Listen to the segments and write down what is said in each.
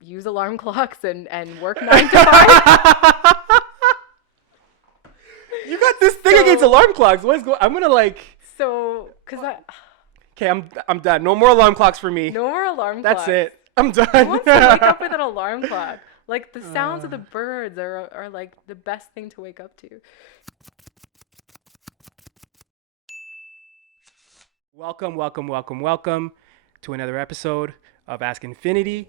use alarm clocks and work 9 to 5. You got this thing against alarm clocks. What's going? I'm gonna like. So, cause Okay, I'm done. No more alarm clocks for me. no more alarm clocks. That's it. I'm done. Who wants to wake up with an alarm clock? Like the sounds of the birds are like the best thing to wake up to. Welcome to another episode of Ask Infinity.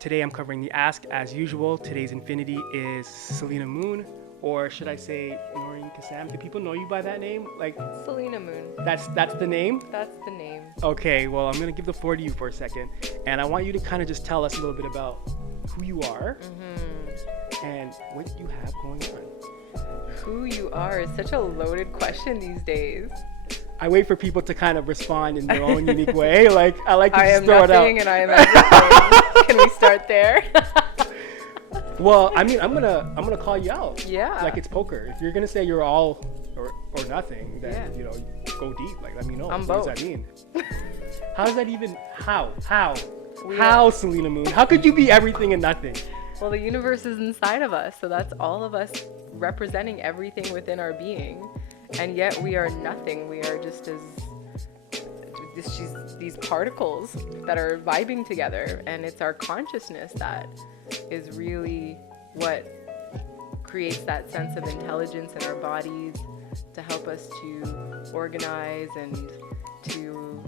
Today I'm covering the Ask as usual. Today's Infinity is Saleena Moon, or should I say Noreen Kassam? Do people know you by that name? Like Saleena Moon. that's the name? That's the name. Okay, well I'm gonna give the floor to you for a second, and I want you to kind of just tell us a little bit about who you are and what you have going on. Who you are is such a loaded question these days. I wait for people to kind of respond in their own unique way. Like I like to I just am throw it out. nothing and I am everything. Can we start there? Well, I mean, I'm gonna call you out. Yeah. Like it's poker. If you're gonna say you're all or nothing, then Yeah. you know, go deep. Like let me know. I'm what both. does that mean? How does that even? How? How, are- Saleena Moon? How could you be everything and nothing? Well, the universe is inside of us, so that's all of us representing everything within our being, and yet we are nothing. We are just these particles that are vibing together, and it's our consciousness that is really what creates that sense of intelligence in our bodies to help us to organize and to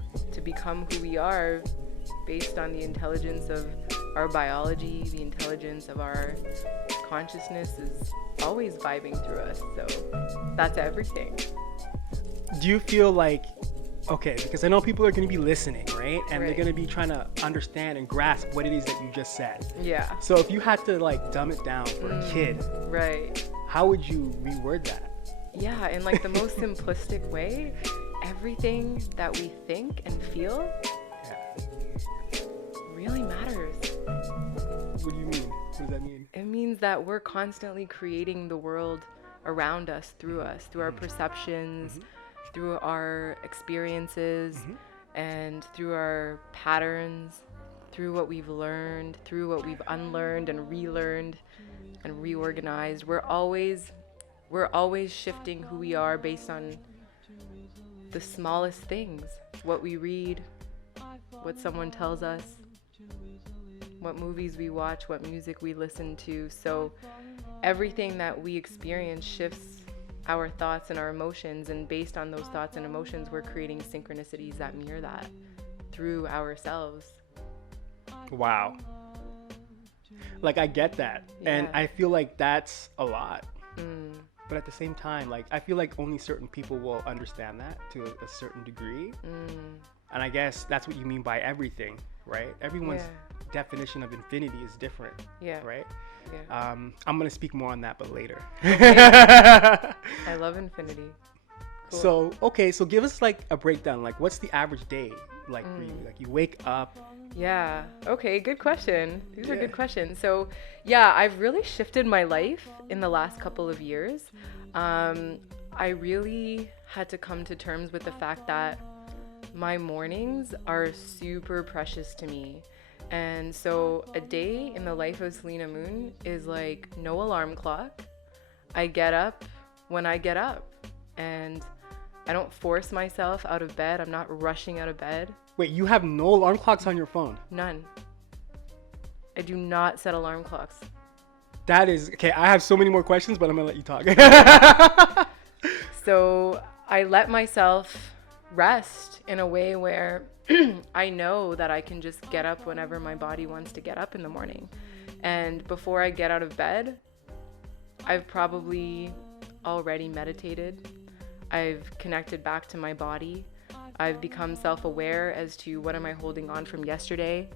become who we are based on the intelligence of our biology. The intelligence of our consciousness is always vibing through us, so that's everything. Do you feel like, okay, because I know people are going to be listening, right? And they're Right. going to be trying to understand and grasp what it is that you just said. Yeah. So if you had to like dumb it down for a kid, Right. how would you reword that? Yeah, in like the most simplistic way, everything that we think and feel Yeah. really matters. What do you mean? What does that mean? It means that we're constantly creating the world around us, through our perceptions, through our experiences, and through our patterns, through what we've learned, through what we've unlearned and relearned and reorganized. We're always shifting who we are based on the smallest things. What we read, what someone tells us, what movies we watch, what music we listen to. So everything that we experience shifts our thoughts and our emotions, and based on those thoughts and emotions, we're creating synchronicities that mirror that through ourselves. Wow. Like I get that. And Yeah. I feel like that's a lot. But at the same time, like I feel like only certain people will understand that to a certain degree. And I guess that's what you mean by everything, right? Everyone's definition of infinity is different, Yeah. right? Yeah. I'm going to speak more on that, but later. I love infinity. Cool. So give us like a breakdown. Like what's the average day like for you? Like you wake up. Yeah. Okay. Good question. These are Yeah. good questions. So, yeah, I've really shifted my life in the last couple of years. I really had to come to terms with the fact that my mornings are super precious to me. And so a day in the life of Saleena Moon is like no alarm clock. I get up when I get up, and I don't force myself out of bed. I'm not rushing out of bed. Wait, you have no alarm clocks on your phone? None. I do not set alarm clocks. That is okay. I have so many more questions, but I'm gonna let you talk. So I let myself rest in a way where I know that I can just get up whenever my body wants to get up in the morning. And before I get out of bed, I've probably already meditated. I've connected back to my body. I've become self-aware as to what am I holding on from yesterday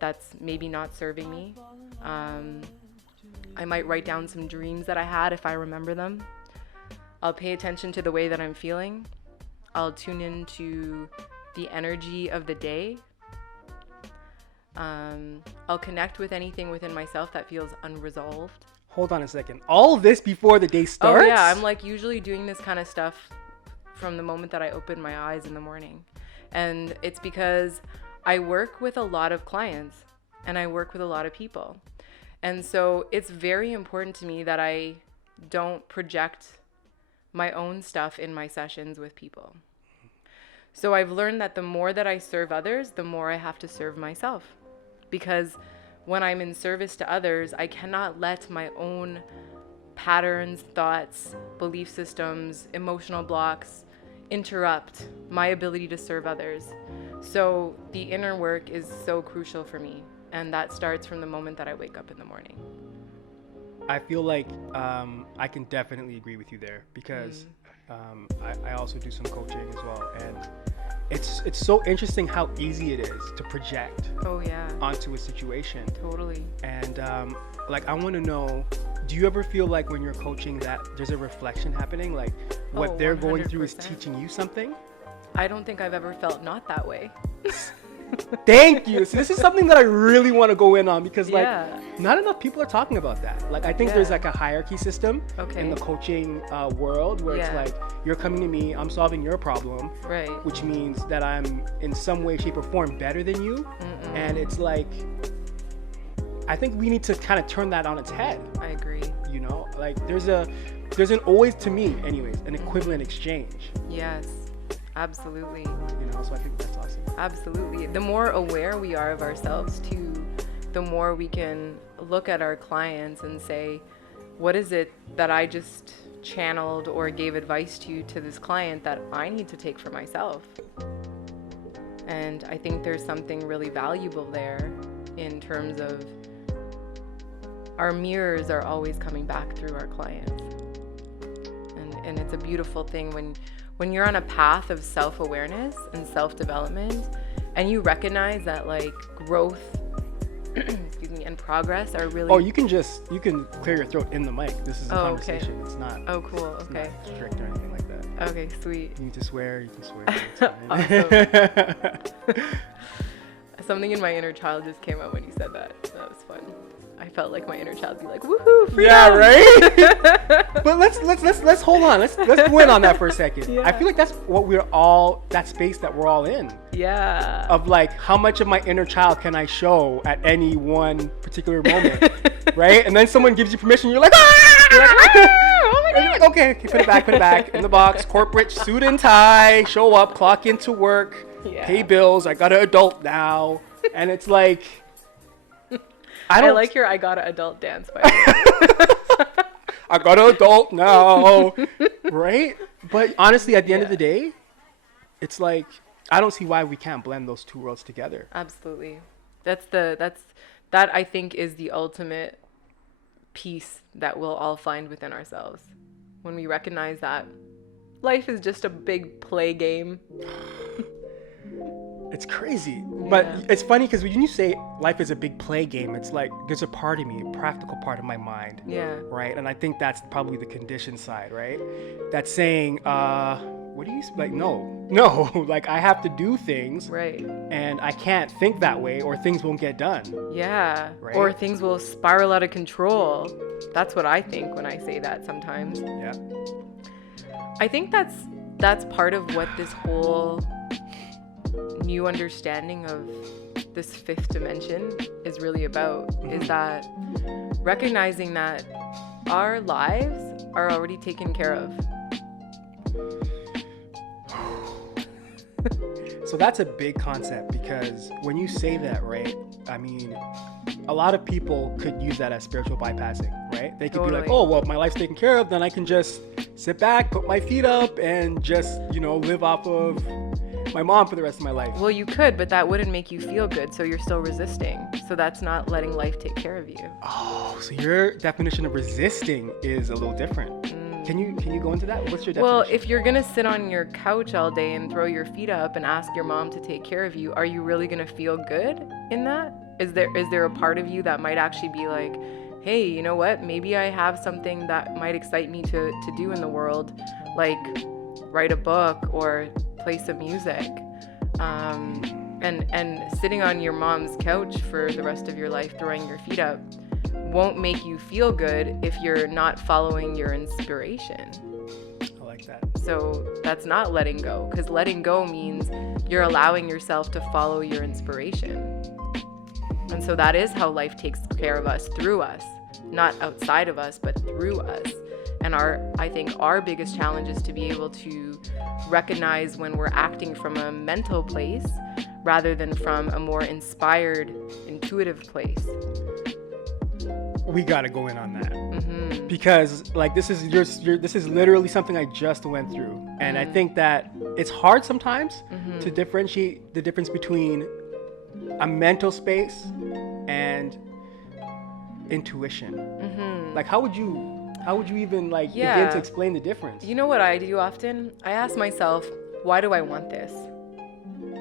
that's maybe not serving me. I might write down some dreams that I had if I remember them. I'll pay attention to the way that I'm feeling. I'll tune into the energy of the day. I'll connect with anything within myself that feels unresolved. Hold on a second. All this before the day starts? Oh yeah, I'm like usually doing this kind of stuff from the moment that I open my eyes in the morning. And it's because I work with a lot of clients. and I work with a lot of people. And so it's very important to me that I don't project my own stuff in my sessions with people. So I've learned that the more that I serve others, the more I have to serve myself. Because when I'm in service to others, I cannot let my own patterns, thoughts, belief systems, emotional blocks interrupt my ability to serve others. So the inner work is so crucial for me. And that starts from the moment that I wake up in the morning. I feel like I can definitely agree with you there, because I also do some coaching as well, and it's so interesting how easy it is to project onto a situation. Totally. And like, I want to know, do you ever feel like when you're coaching that there's a reflection happening, like what they're going through is teaching you something? I don't think I've ever felt not that way. Thank you. So this is something that I really want to go in on, because like not enough people are talking about that. Like, I think there's like a hierarchy system in the coaching world where it's like, you're coming to me, I'm solving your problem, right? Which means that I'm in some way, shape, or form better than you. And it's like, I think we need to kind of turn that on its head. I agree. You know, like there's an always, to me anyways, an equivalent exchange. Yes, absolutely. You know, so I think that's awesome. Absolutely. The more aware we are of ourselves too, the more we can look at our clients and say, what is it that I just channeled or gave advice to this client that I need to take for myself? And I think there's something really valuable there in terms of our mirrors are always coming back through our clients. And it's a beautiful thing when you're on a path of self-awareness and self-development, and you recognize that like growth excuse me, and progress are really... Oh, you can clear your throat in the mic. This is a conversation. Okay. It's not... Oh, cool. Okay. It's not strict or anything like that. Okay, sweet. You need to swear, you can swear. Awesome. Something in my inner child just came out when you said that. That was fun. I felt like my inner child be like, woohoo, freedom! Yeah, right? But let's hold on. Let's go in on that for a second. Yeah. I feel like that's what that space that we're all in. Yeah. Of like, how much of my inner child can I show at any one particular moment, right? And then someone gives you permission, you're like, ah! You're like, ah! Oh my God. And you're like, okay, put it back in the box, corporate suit and tie, show up, clock into work, pay bills, I got an adult now. And it's like, I like your I got an adult dance, by the way. I got an adult now, right? But honestly, at the end of the day, it's like, I don't see why we can't blend those two worlds together. Absolutely. That I think is the ultimate peace that we'll all find within ourselves. When we recognize that life is just a big play game. It's crazy. But it's funny because when you say life is a big play game, it's like there's a part of me, a practical part of my mind. Yeah. Right? And I think that's probably the conditioned side, right? That's saying, what do you, like, no, like I have to do things. Right. And I can't think that way or things won't get done. Yeah. Right? Or things will spiral out of control. That's what I think when I say that sometimes. Yeah. I think that's part of what this whole new understanding of this fifth dimension is really about, is that recognizing that our lives are already taken care of. So that's a big concept, because when you say that, right, I mean, a lot of people could use that as spiritual bypassing, right? They could be like, oh, well, if my life's taken care of, then I can just sit back, put my feet up, and just, live off of my mom for the rest of my life. Well, you could, but that wouldn't make you feel good, so you're still resisting. So that's not letting life take care of you. Oh, so your definition of resisting is a little different. Can you go into that? What's your definition? Well, if you're gonna sit on your couch all day and throw your feet up and ask your mom to take care of you, are you really gonna feel good in that? Is there a part of you that might actually be like, hey, you know what? Maybe I have something that might excite me to do in the world, like write a book or play some music. And sitting on your mom's couch for the rest of your life throwing your feet up won't make you feel good if you're not following your inspiration. I like that. So that's not letting go, because letting go means you're allowing yourself to follow your inspiration. And so that is how life takes care of us, through us, not outside of us, but through us. And I think our biggest challenge is to be able to recognize when we're acting from a mental place rather than from a more inspired, intuitive place. We gotta go in on that, because like this is this is literally something I just went through, and I think that it's hard sometimes to differentiate the difference between a mental space and intuition. Like how would you even like begin to explain the difference? You know what I do often? I ask myself, why do I want this?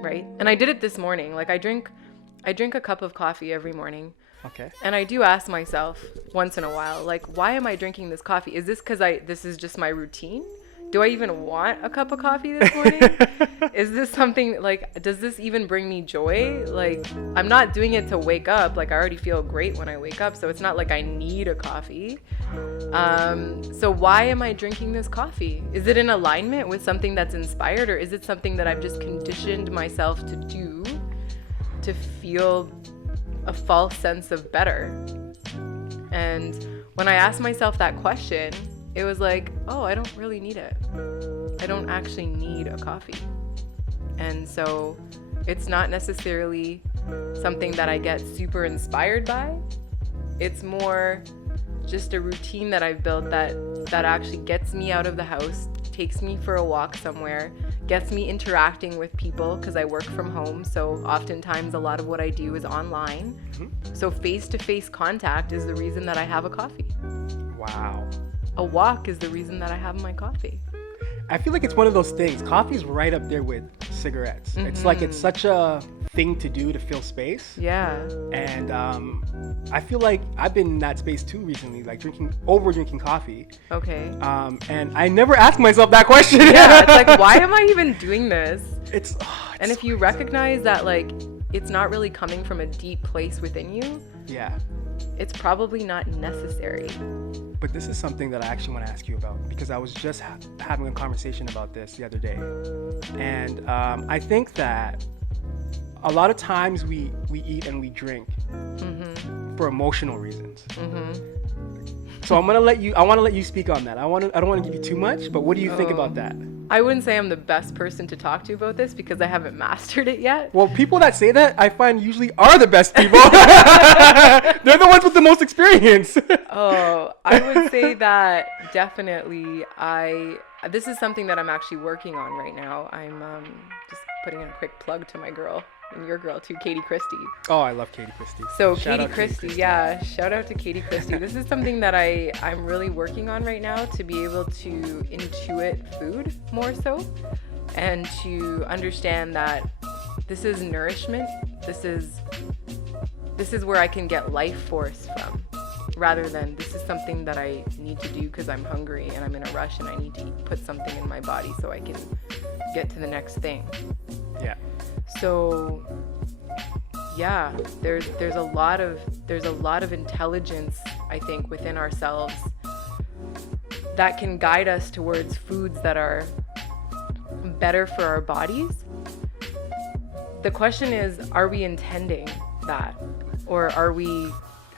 Right? And I did it this morning. Like I drink a cup of coffee every morning. Okay. And I do ask myself once in a while, like, why am I drinking this coffee? Is this because this is just my routine? Do I even want a cup of coffee this morning? Is this something, like, does this even bring me joy? Like, I'm not doing it to wake up. Like, I already feel great when I wake up, so it's not like I need a coffee. So why am I drinking this coffee? Is it in alignment with something that's inspired, or is it something that I've just conditioned myself to do to feel a false sense of better? And when I asked myself that question, it was like, oh, I don't really need it. I don't actually need a coffee. And so it's not necessarily something that I get super inspired by. It's more just a routine that I've built that actually gets me out of the house, takes me for a walk somewhere, gets me interacting with people because I work from home. So oftentimes a lot of what I do is online. So face-to-face contact is the reason that I have a coffee. Wow. A walk is the reason that I have my coffee. I feel like it's one of those things. Coffee's right up there with cigarettes. It's like it's such a thing to do to fill space. Yeah. And I feel like I've been in that space too recently, like drinking coffee. Okay. And I never asked myself that question. Yeah, it's like, why am I even doing this? It's and if you recognize that, like, it's not really coming from a deep place within you, yeah, it's probably not necessary. But this is something that I actually want to ask you about, because I was just having a conversation about this the other day. And I think that a lot of times we eat and we drink for emotional reasons. So I want to let you speak on that. I don't want to give you too much, but what do you think about that? I wouldn't say I'm the best person to talk to about this because I haven't mastered it yet. Well, people that say that, I find usually are the best people. They're the ones with the most experience. Oh, I would say that definitely this is something that I'm actually working on right now. I'm just putting in a quick plug to my girl, and your girl too, Katie Christie. Oh, I love Katie Christie. So Katie Christie, yeah, shout out to Katie Christie. This is something that I'm really working on right now, to be able to intuit food more so, and to understand that this is nourishment. This is where I can get life force from, rather than this is something that I need to do because I'm hungry and I'm in a rush and I need to put something in my body so I can get to the next thing. Yeah. So yeah, there's a lot of intelligence, I think, within ourselves that can guide us towards foods that are better for our bodies. The question is, are we intending that, or are we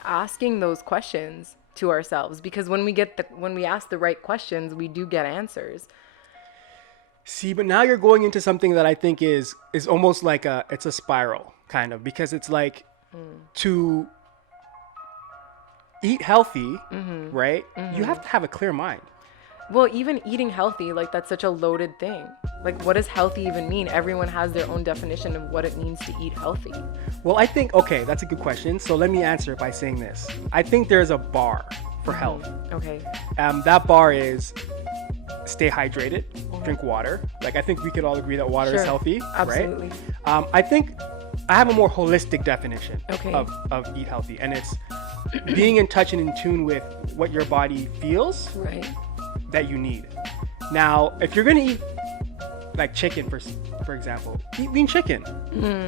asking those questions to ourselves? Because when we ask the right questions, we do get answers. See, but now you're going into something that I think is almost like it's a spiral, kind of, because it's like to eat healthy, right? You have to have a clear mind. Well, even eating healthy, like, that's such a loaded thing. Like, what does healthy even mean? Everyone has their own definition of what it means to eat healthy. Well, I think, okay, that's a good question. So let me answer it by saying this. I think there's a bar for health. Okay. That bar is stay hydrated, drink water. Like, I think we could all agree that water is healthy, absolutely. Right? I think I have a more holistic definition of eat healthy, and it's being in touch and in tune with what your body feels that you need. Now, if you're gonna eat like chicken, for example, eat lean chicken,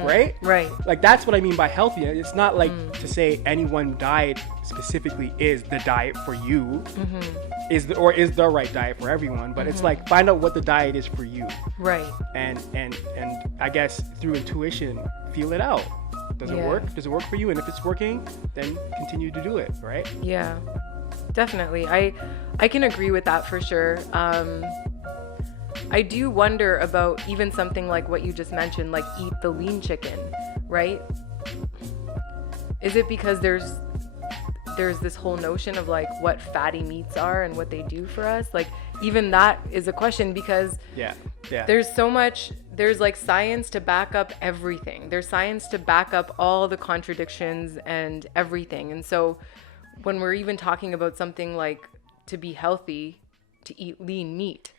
right? Right. Like, that's what I mean by healthy. It's not like to say any one diet specifically is the diet for you, is the right diet for everyone. But it's like, find out what the diet is for you. Right. And I guess through intuition, feel it out. Does it work? Does it work for you? And if it's working, then continue to do it, right? Yeah, definitely. I can agree with that for sure. I do wonder about even something like what you just mentioned, like eat the lean chicken, right? Is it because there's this whole notion of like what fatty meats are and what they do for us? Like even that is a question, because there's like science to back up everything. There's science to back up all the contradictions and everything. And so when we're even talking about something like to be healthy, to eat lean meat.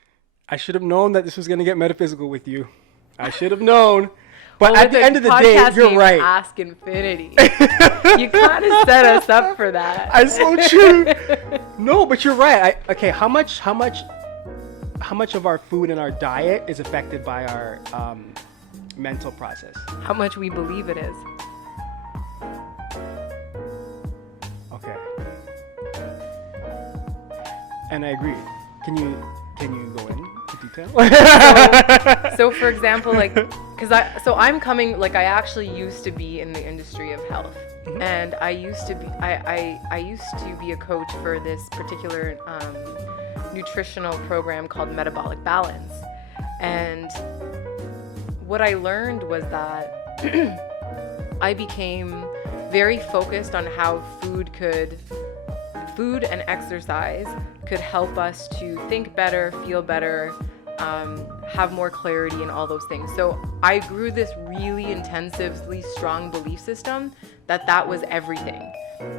I should have known that this was going to get metaphysical with you. I should have known. But at the end of the day, you're right. Ask Infinity. You kind of set us up for that. That's so true. No, but you're right. How much of our food and our diet is affected by our mental process? How much we believe it is. Okay. And I agree. Can you go into detail? So for example, like, I actually used to be in the industry of health, and I used to be a coach for this particular nutritional program called Metabolic Balance. And what I learned was that I became very focused on how food and exercise could help us to think better, feel better, have more clarity and all those things. So I grew this really intensively strong belief system that was everything.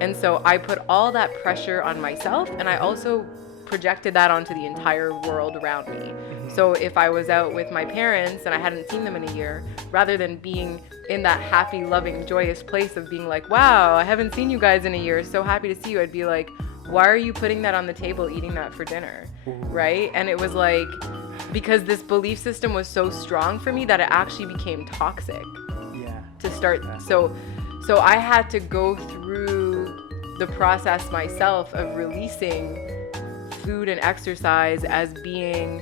And so I put all that pressure on myself, and I also projected that onto the entire world around me. So if I was out with my parents and I hadn't seen them in a year, rather than being in that happy, loving, joyous place of being like, wow, I haven't seen you guys in a year, so happy to see you, I'd be like, why are you putting that on the table, eating that for dinner? Right? And it was like, because this belief system was so strong for me that it actually became toxic. To start. So I had to go through the process myself of releasing food and exercise as being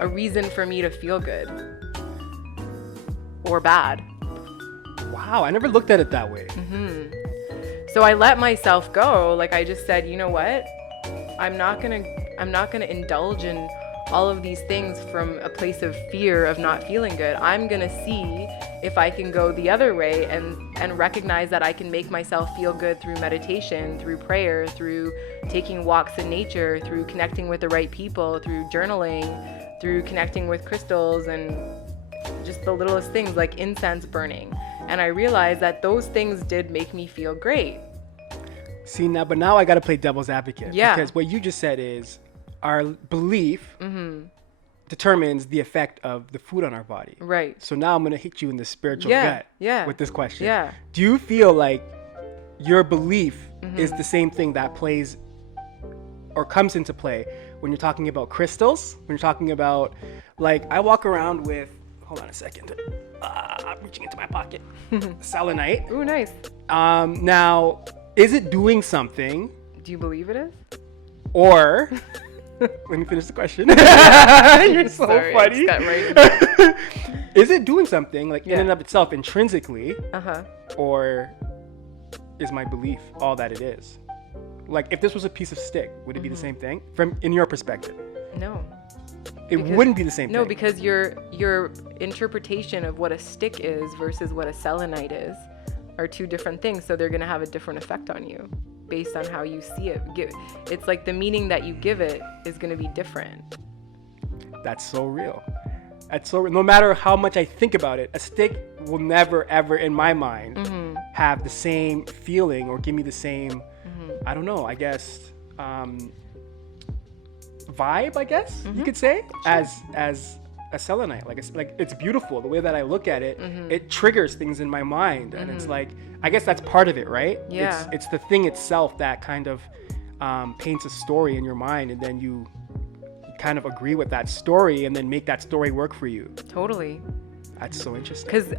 a reason for me to feel good or bad. Wow, I never looked at it that way. So I let myself go. Like I just said, you know what? I'm not gonna indulge in all of these things from a place of fear of not feeling good. I'm gonna see if I can go the other way and recognize that I can make myself feel good through meditation, through prayer, through taking walks in nature, through connecting with the right people, through journaling, through connecting with crystals and just the littlest things like incense burning. And I realized that those things did make me feel great. See, now I got to play devil's advocate. Yeah. Because what you just said is our belief determines the effect of the food on our body. Right. So now I'm going to hit you in the spiritual gut with this question. Yeah. Do you feel like your belief is the same thing that plays or comes into play when you're talking about crystals? When you're talking about, like, I walk around with, hold on a second. I'm reaching into my pocket. Selenite. Ooh, nice. Now, is it doing something? Do you believe it is? Or, let me finish the question. You're so Sorry, funny. I just got right. Is it doing something, like, in and of itself, intrinsically? Or is my belief all that it is? Like, if this was a piece of stick, would it be the same thing? In your perspective? No. It wouldn't be the same thing. No, because your interpretation of what a stick is versus what a selenite is are two different things. So they're going to have a different effect on you based on how you see it. It's like the meaning that you give it is going to be different. That's so real. No matter how much I think about it, a stick will never, ever, in my mind, have the same feeling or give me the same, I don't know, I guess, vibe, I guess you could say, sure. as a selenite. Like it's beautiful. The way that I look at it, it triggers things in my mind, and it's like, I guess that's part of it, right? Yeah. It's the thing itself that kind of paints a story in your mind, and then you kind of agree with that story, and then make that story work for you. Totally. That's so interesting. Because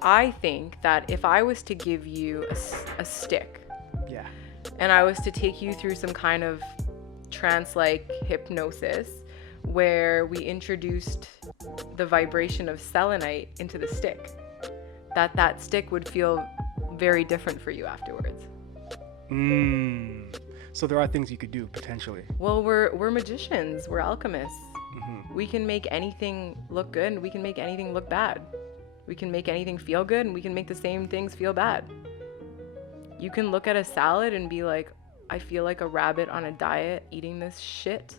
I think that if I was to give you a stick, and I was to take you through some kind of trance-like hypnosis where we introduced the vibration of selenite into the stick, that stick would feel very different for you afterwards. So there are things you could do potentially. Well, we're magicians. We're alchemists. We can make anything look good, and we can make anything look bad. We can make anything feel good, and we can make the same things feel bad. You can look at a salad and be like, I feel like a rabbit on a diet eating this shit,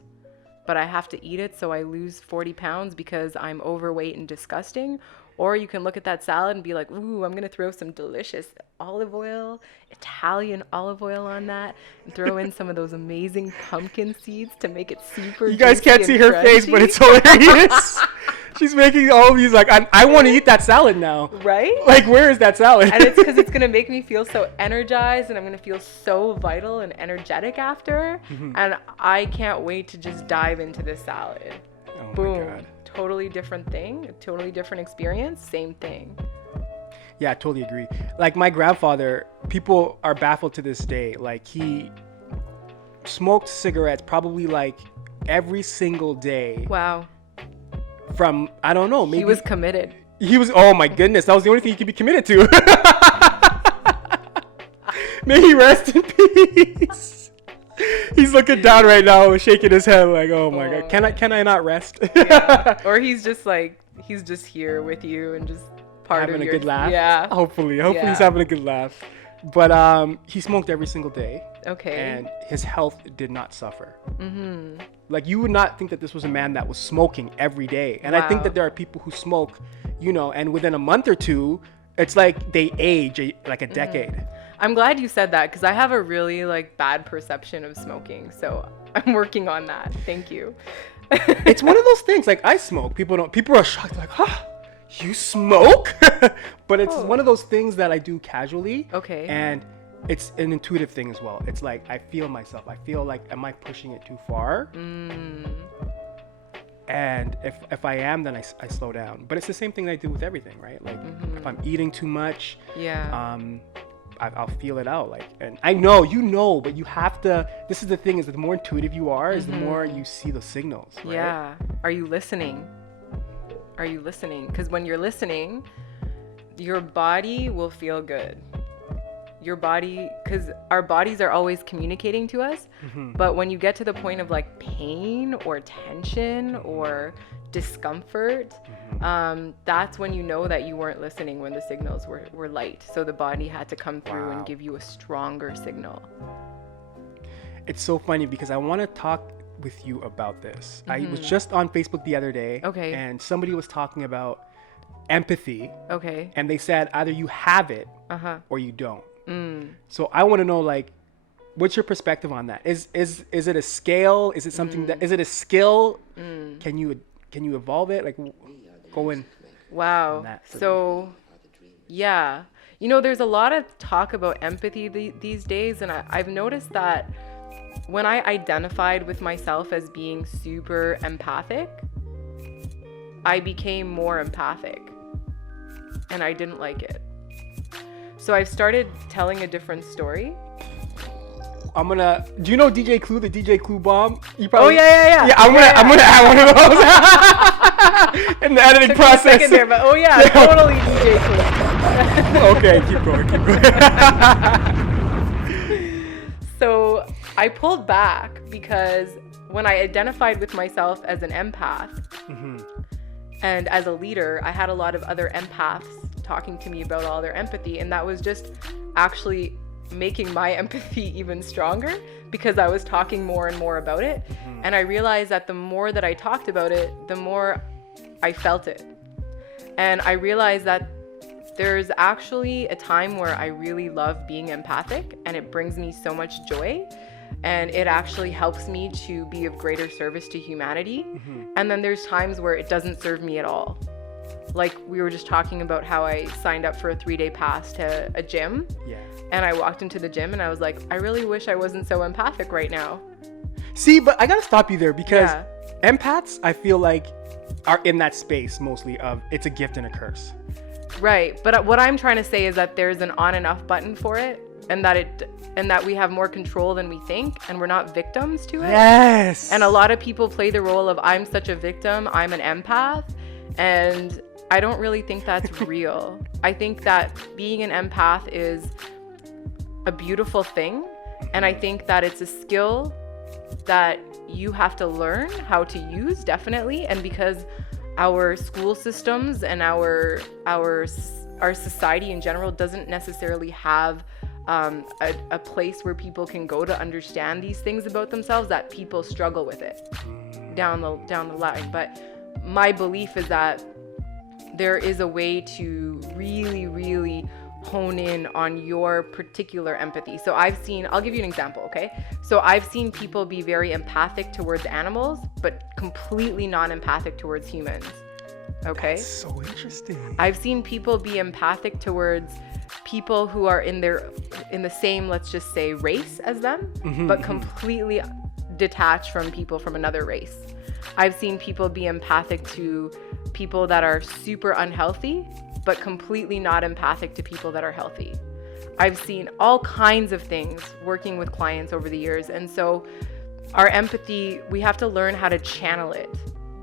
but I have to eat it so I lose 40 pounds because I'm overweight and disgusting. Or you can look at that salad and be like, ooh, I'm going to throw some delicious olive oil, Italian olive oil on that, and throw in some of those amazing pumpkin seeds to make it super You guys juicy can't see her crunchy. face, but it's hilarious. She's making all of these like, I want to eat that salad now. Right? Like, where is that salad? And it's because it's going to make me feel so energized, and I'm going to feel so vital and energetic after. And I can't wait to just dive into this salad. Oh Boom. my God. Totally different thing, totally different experience, same thing. Yeah, I totally agree. Like my grandfather, people are baffled to this day. Like he smoked cigarettes probably like every single day. Wow. From, I don't know, maybe. He was committed. Oh my goodness, that was the only thing he could be committed to. May he rest in peace. He's looking down right now, shaking his head like, oh my God, can I not rest? Yeah. Or he's just here with you and just having a good laugh. Yeah. Hopefully he's having a good laugh. But he smoked every single day. Okay. And his health did not suffer. Like you would not think that this was a man that was smoking every day. And I think that there are people who smoke, and within a month or two, it's like they age like a decade. I'm glad you said that because I have a really bad perception of smoking. So I'm working on that. Thank you. It's one of those things. Like I smoke. People are shocked. Like, huh? You smoke? But it's one of those things that I do casually. Okay. And it's an intuitive thing as well. It's like I feel myself. I feel like, am I pushing it too far? And if I am, then I slow down. But it's the same thing I do with everything, right? Like if I'm eating too much, I'll feel it out. Like, and I know, but you have to. This is the thing: is that the more intuitive you are, is the more you see the signals. Right? Yeah. Are you listening? Because when you're listening, your body will feel good. Your body, because our bodies are always communicating to us, but when you get to the point of pain or tension or discomfort, that's when you know that you weren't listening when the signals were light. So the body had to come through and give you a stronger signal. It's so funny because I want to talk with you about this. I was just on Facebook the other day, and somebody was talking about empathy. Okay. And they said either you have it or you don't. So I want to know, what's your perspective on that? Is it a scale? Is it something is it a skill? Can you evolve it? Go in. Wow. So, yeah. There's a lot of talk about empathy these days, and I've noticed that when I identified with myself as being super empathic, I became more empathic, and I didn't like it. So I've started telling a different story. Do you know DJ Clue, the DJ Clue bomb? Yeah. Yeah, I'm gonna add one of those in the editing process. Took me a second there, but totally DJ Clue. Okay, keep going. So I pulled back because when I identified with myself as an empath and as a leader, I had a lot of other empaths talking to me about all their empathy, and that was just actually making my empathy even stronger because I was talking more and more about it. And I realized that the more that I talked about it, the more I felt it. And I realized that there's actually a time where I really love being empathic, and it brings me so much joy, and it actually helps me to be of greater service to humanity. And then there's times where it doesn't serve me at all. Like we were just talking about how I signed up for a 3-day pass to a gym. Yeah. And I walked into the gym and I was like, I really wish I wasn't so empathic right now. See, but I gotta stop you there because empaths, I feel like, are in that space mostly of it's a gift and a curse. Right. But what I'm trying to say is that there's an on and off button for it, and that we have more control than we think, and we're not victims to it. Yes. And a lot of people play the role of I'm such a victim, I'm an empath, and I don't really think that's real. I think that being an empath is a beautiful thing. And I think that it's a skill that you have to learn how to use, definitely. And because our school systems and our society in general doesn't necessarily have a place where people can go to understand these things about themselves, that people struggle with it down the line. But my belief is that there is a way to really, really hone in on your particular empathy. So I'll give you an example, okay? So I've seen people be very empathic towards animals, but completely non-empathic towards humans, okay? That's so interesting. I've seen people be empathic towards people who are in the same, let's just say, race as them, but completely detached from people from another race. I've seen people be empathic to people that are super unhealthy, but completely not empathic to people that are healthy. I've seen all kinds of things working with clients over the years. And so our empathy, we have to learn how to channel it.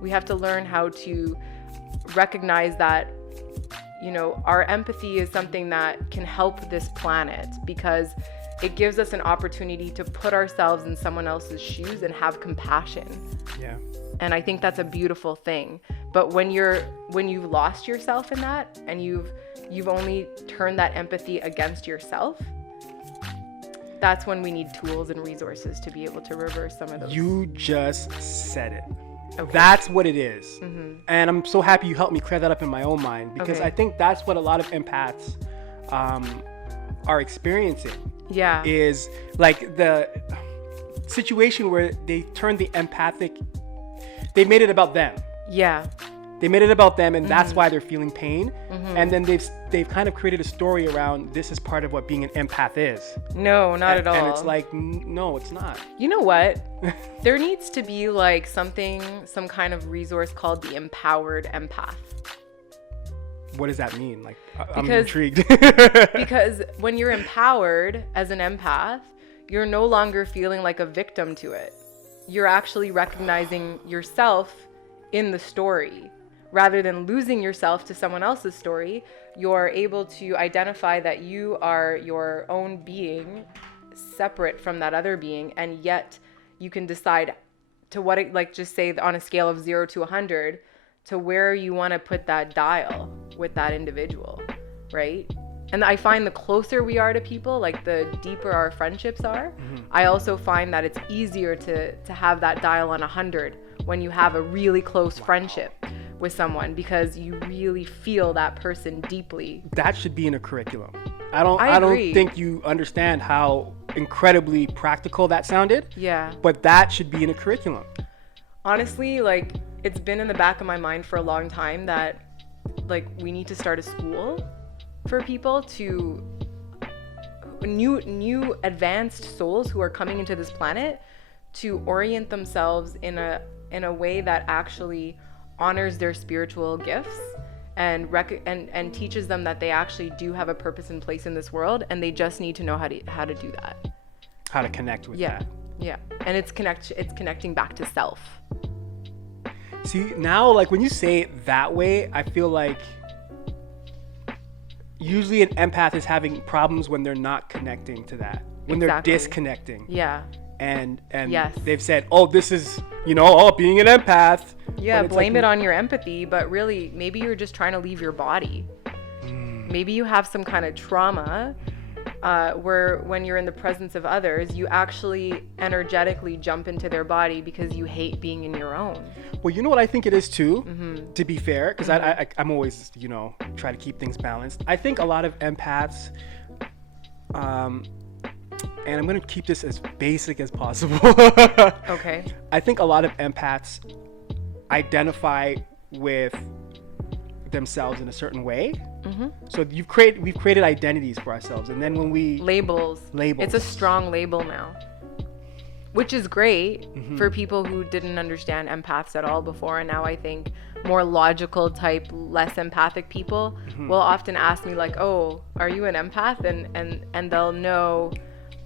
We have to learn how to recognize that, you know, our empathy is something that can help this planet, because it gives us an opportunity to put ourselves in someone else's shoes and have compassion. Yeah. And I think that's a beautiful thing. But when you've lost yourself in that, and you've only turned that empathy against yourself, that's when we need tools and resources to be able to reverse some of those. You just said it. Okay. That's what it is. And I'm so happy you helped me clear that up in my own mind, because Okay. I think that's what a lot of empaths are experiencing. Yeah. Is like the situation where they turn the empathic, they made it about them. Yeah. They made it about them, and that's why they're feeling pain. And then they've kind of created a story around this is part of what being an empath is. No, not at all. And it's like, no, it's not. You know what? There needs to be like some kind of resource called the empowered empath. What does that mean? Like, I'm Because- intrigued. Because when you're empowered as an empath, you're no longer feeling like a victim to it. You're actually recognizing yourself in the story. Rather than losing yourself to someone else's story, you're able to identify that you are your own being, separate from that other being, and yet you can decide to what it, like, just say on a scale of 0 to 100, to where you want to put that dial with that individual, right? And I find the closer we are to people, like the deeper our friendships are, I also find that it's easier to have that dial on 100 when you have a really close friendship with someone, because you really feel that person deeply. That should be in a curriculum. I don't agree. think you understand how incredibly practical that sounded. Yeah. But that should be in a curriculum. Honestly, like, it's been in the back of my mind for a long time that, like, we need to start a school for people to new advanced souls who are coming into this planet to orient themselves in a way that actually honors their spiritual gifts and teaches them that they actually do have a purpose and place in this world, and they just need to know how to do that. How to connect with that. Yeah. And it's connecting back to self. See, now, like, when you say it that way, I feel like usually an empath is having problems when they're not connecting to that, when they're Exactly. disconnecting. Yeah. And Yes. they've said, oh, this is, being an empath. Yeah, But it's blame like, it on your empathy, but really, maybe you're just trying to leave your body. Maybe you have some kind of trauma where when you're in the presence of others, you actually energetically jump into their body because you hate being in your own. Well, you know what I think it is too, to be fair, because I'm always, try to keep things balanced. I think a lot of empaths, and I'm going to keep this as basic as possible. Okay. I think a lot of empaths identify with themselves in a certain way. So we've created identities for ourselves, and then when we Labels. It's a strong label now, which is great for people who didn't understand empaths at all before. And now I think more logical type, less empathic people will often ask me like, oh, are you an empath? And they'll know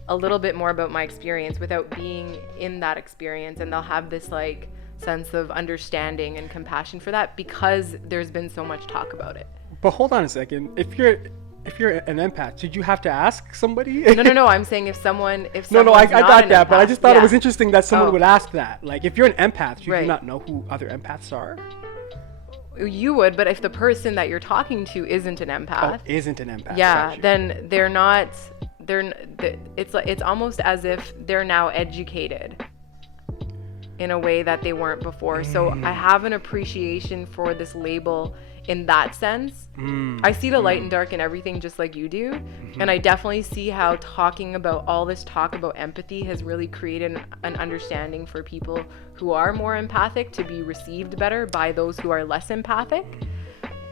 a little bit more about my experience without being in that experience. And they'll have this like sense of understanding and compassion for that, because there's been so much talk about it. But hold on a second. If you're an empath, did you have to ask somebody? No. I'm saying if someone I got that, but I just thought yeah. it was interesting that someone would ask that. Like, if you're an empath, should Right. you not know who other empaths are? You would, but if the person that you're talking to isn't an empath, isn't an empath, yeah, then they're not. It's almost as if they're now educated in a way that they weren't before. So I have an appreciation for this label in that sense. I see the light and dark in everything, just like you do. And I definitely see how talking about all this talk about empathy has really created an understanding for people who are more empathic to be received better by those who are less empathic.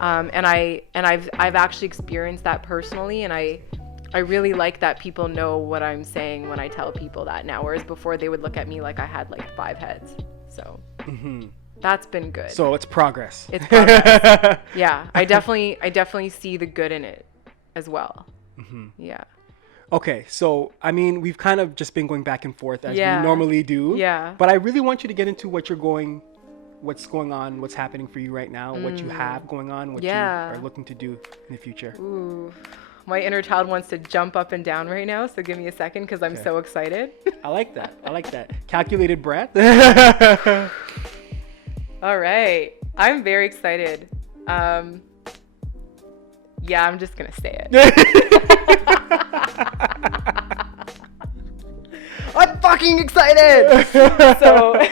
And I've actually experienced that personally, and I really like that people know what I'm saying when I tell people that now, whereas before they would look at me like I had like 5 heads. So that's been good. So it's progress. It's progress. Yeah, I definitely see the good in it as well. Yeah. Okay, so I mean, we've kind of just been going back and forth as we normally do. Yeah. But I really want you to get into what's going on, what's happening for you right now, what you have going on, what you are looking to do in the future. Ooh. My inner child wants to jump up and down right now, so give me a second because I'm so excited. I like that. Calculated breath. All right. I'm very excited. Yeah, I'm just going to say it. I'm fucking excited. So I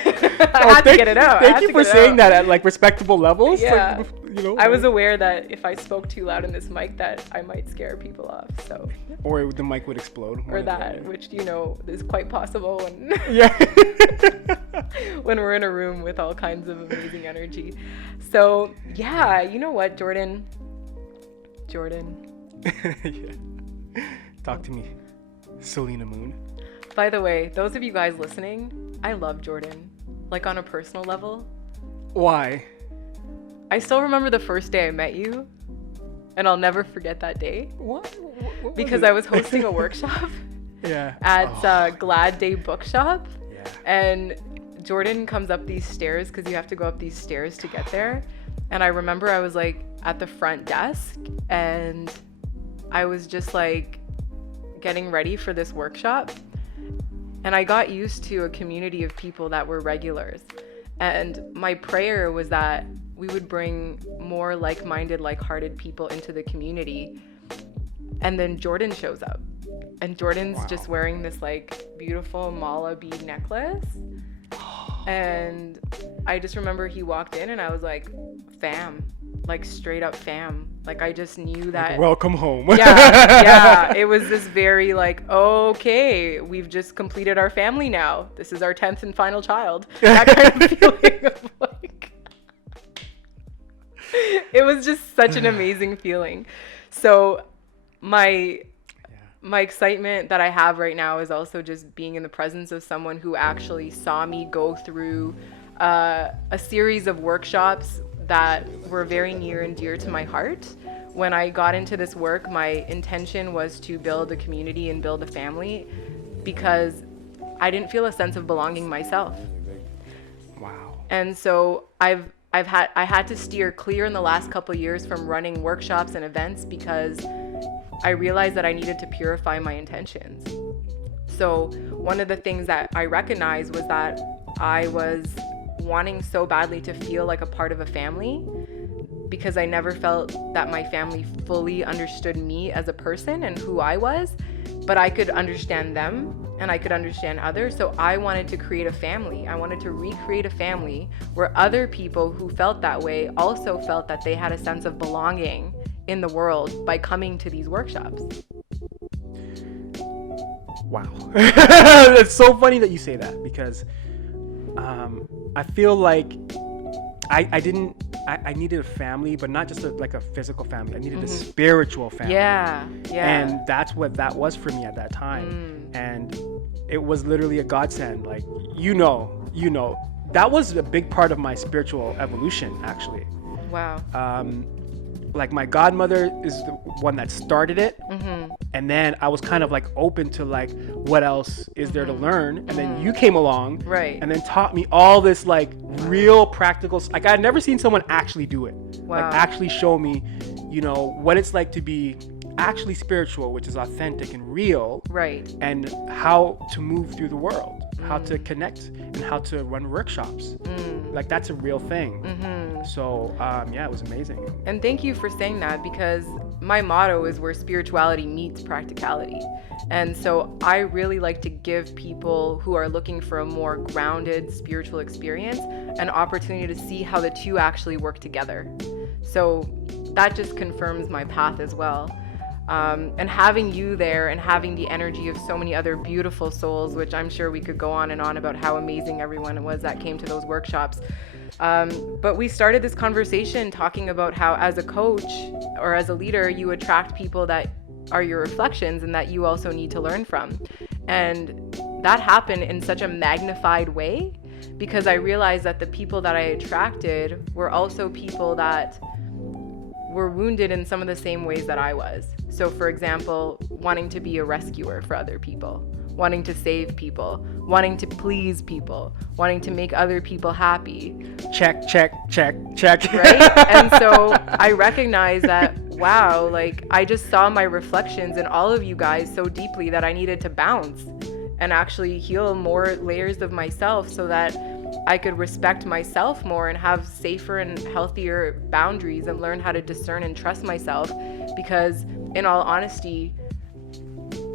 had to get it out. Thank you for saying that at like respectable levels. Yeah. Like, you know, I was aware that if I spoke too loud in this mic that I might scare people off. So. Or the mic would explode. Or that, which is quite possible when when we're in a room with all kinds of amazing energy. So yeah, you know what, Jordan. Talk to me, Saleena Moon. By the way, those of you guys listening, I love Jordan. Like on a personal level. Why? I still remember the first day I met you, and I'll never forget that day. What because I was hosting a workshop at Glad Day Bookshop. Yeah. And Jordan comes up these stairs because you have to go up these stairs to get there. And I remember I was like at the front desk and I was just like getting ready for this workshop. And I got used to a community of people that were regulars. And my prayer was that we would bring more like-minded, like-hearted people into the community. And then Jordan shows up. And Jordan's just wearing this like beautiful mala bead necklace. And I just remember he walked in and I was like, fam, like straight up fam. Like I just knew that. Like, welcome home. Yeah. It was this very like, okay, we've just completed our family now. This is our 10th and final child. That kind of feeling of like, it was just such an amazing feeling. So my excitement that I have right now is also just being in the presence of someone who actually saw me go through a series of workshops that were very near and dear to my heart. When I got into this work, my intention was to build a community and build a family because I didn't feel a sense of belonging myself. Wow. And so I had to steer clear in the last couple of years from running workshops and events because I realized that I needed to purify my intentions. So one of the things that I recognized was that I was wanting so badly to feel like a part of a family because I never felt that my family fully understood me as a person and who I was, but I could understand them and I could understand others. So I wanted to create a family. I wanted to recreate a family where other people who felt that way also felt that they had a sense of belonging in the world by coming to these workshops. Wow. It's so funny that you say that because I feel like I needed a family, but not just like a physical family. I needed a spiritual family. Yeah. And that's what that was for me at that time. And it was literally a godsend. Like, you know, that was a big part of my spiritual evolution, actually. Wow. like my godmother is the one that started it, and then I was kind of like open to like what else is there to learn, and then you came along, right, and then taught me all this like real practical, like I had never seen someone actually do it. Wow. Like actually show me, you know, what it's like to be actually spiritual, which is authentic and real, right, and how to move through the world, how to connect, and how to run workshops. Like that's a real thing. So yeah, it was amazing. And thank you for saying that, because my motto is where spirituality meets practicality. And so I really like to give people who are looking for a more grounded spiritual experience an opportunity to see how the two actually work together. So that just confirms my path as well. And having you there and having the energy of so many other beautiful souls, which I'm sure we could go on and on about how amazing everyone was that came to those workshops. But we started this conversation talking about how as a coach or as a leader, you attract people that are your reflections and that you also need to learn from. And that happened in such a magnified way, because I realized that the people that I attracted were also people that were wounded in some of the same ways that I was. So for example, wanting to be a rescuer for other people, wanting to save people, wanting to please people, wanting to make other people happy. Check. Right? And so I recognize that, wow, like I just saw my reflections in all of you guys so deeply that I needed to bounce and actually heal more layers of myself so that I could respect myself more and have safer and healthier boundaries and learn how to discern and trust myself. Because in all honesty,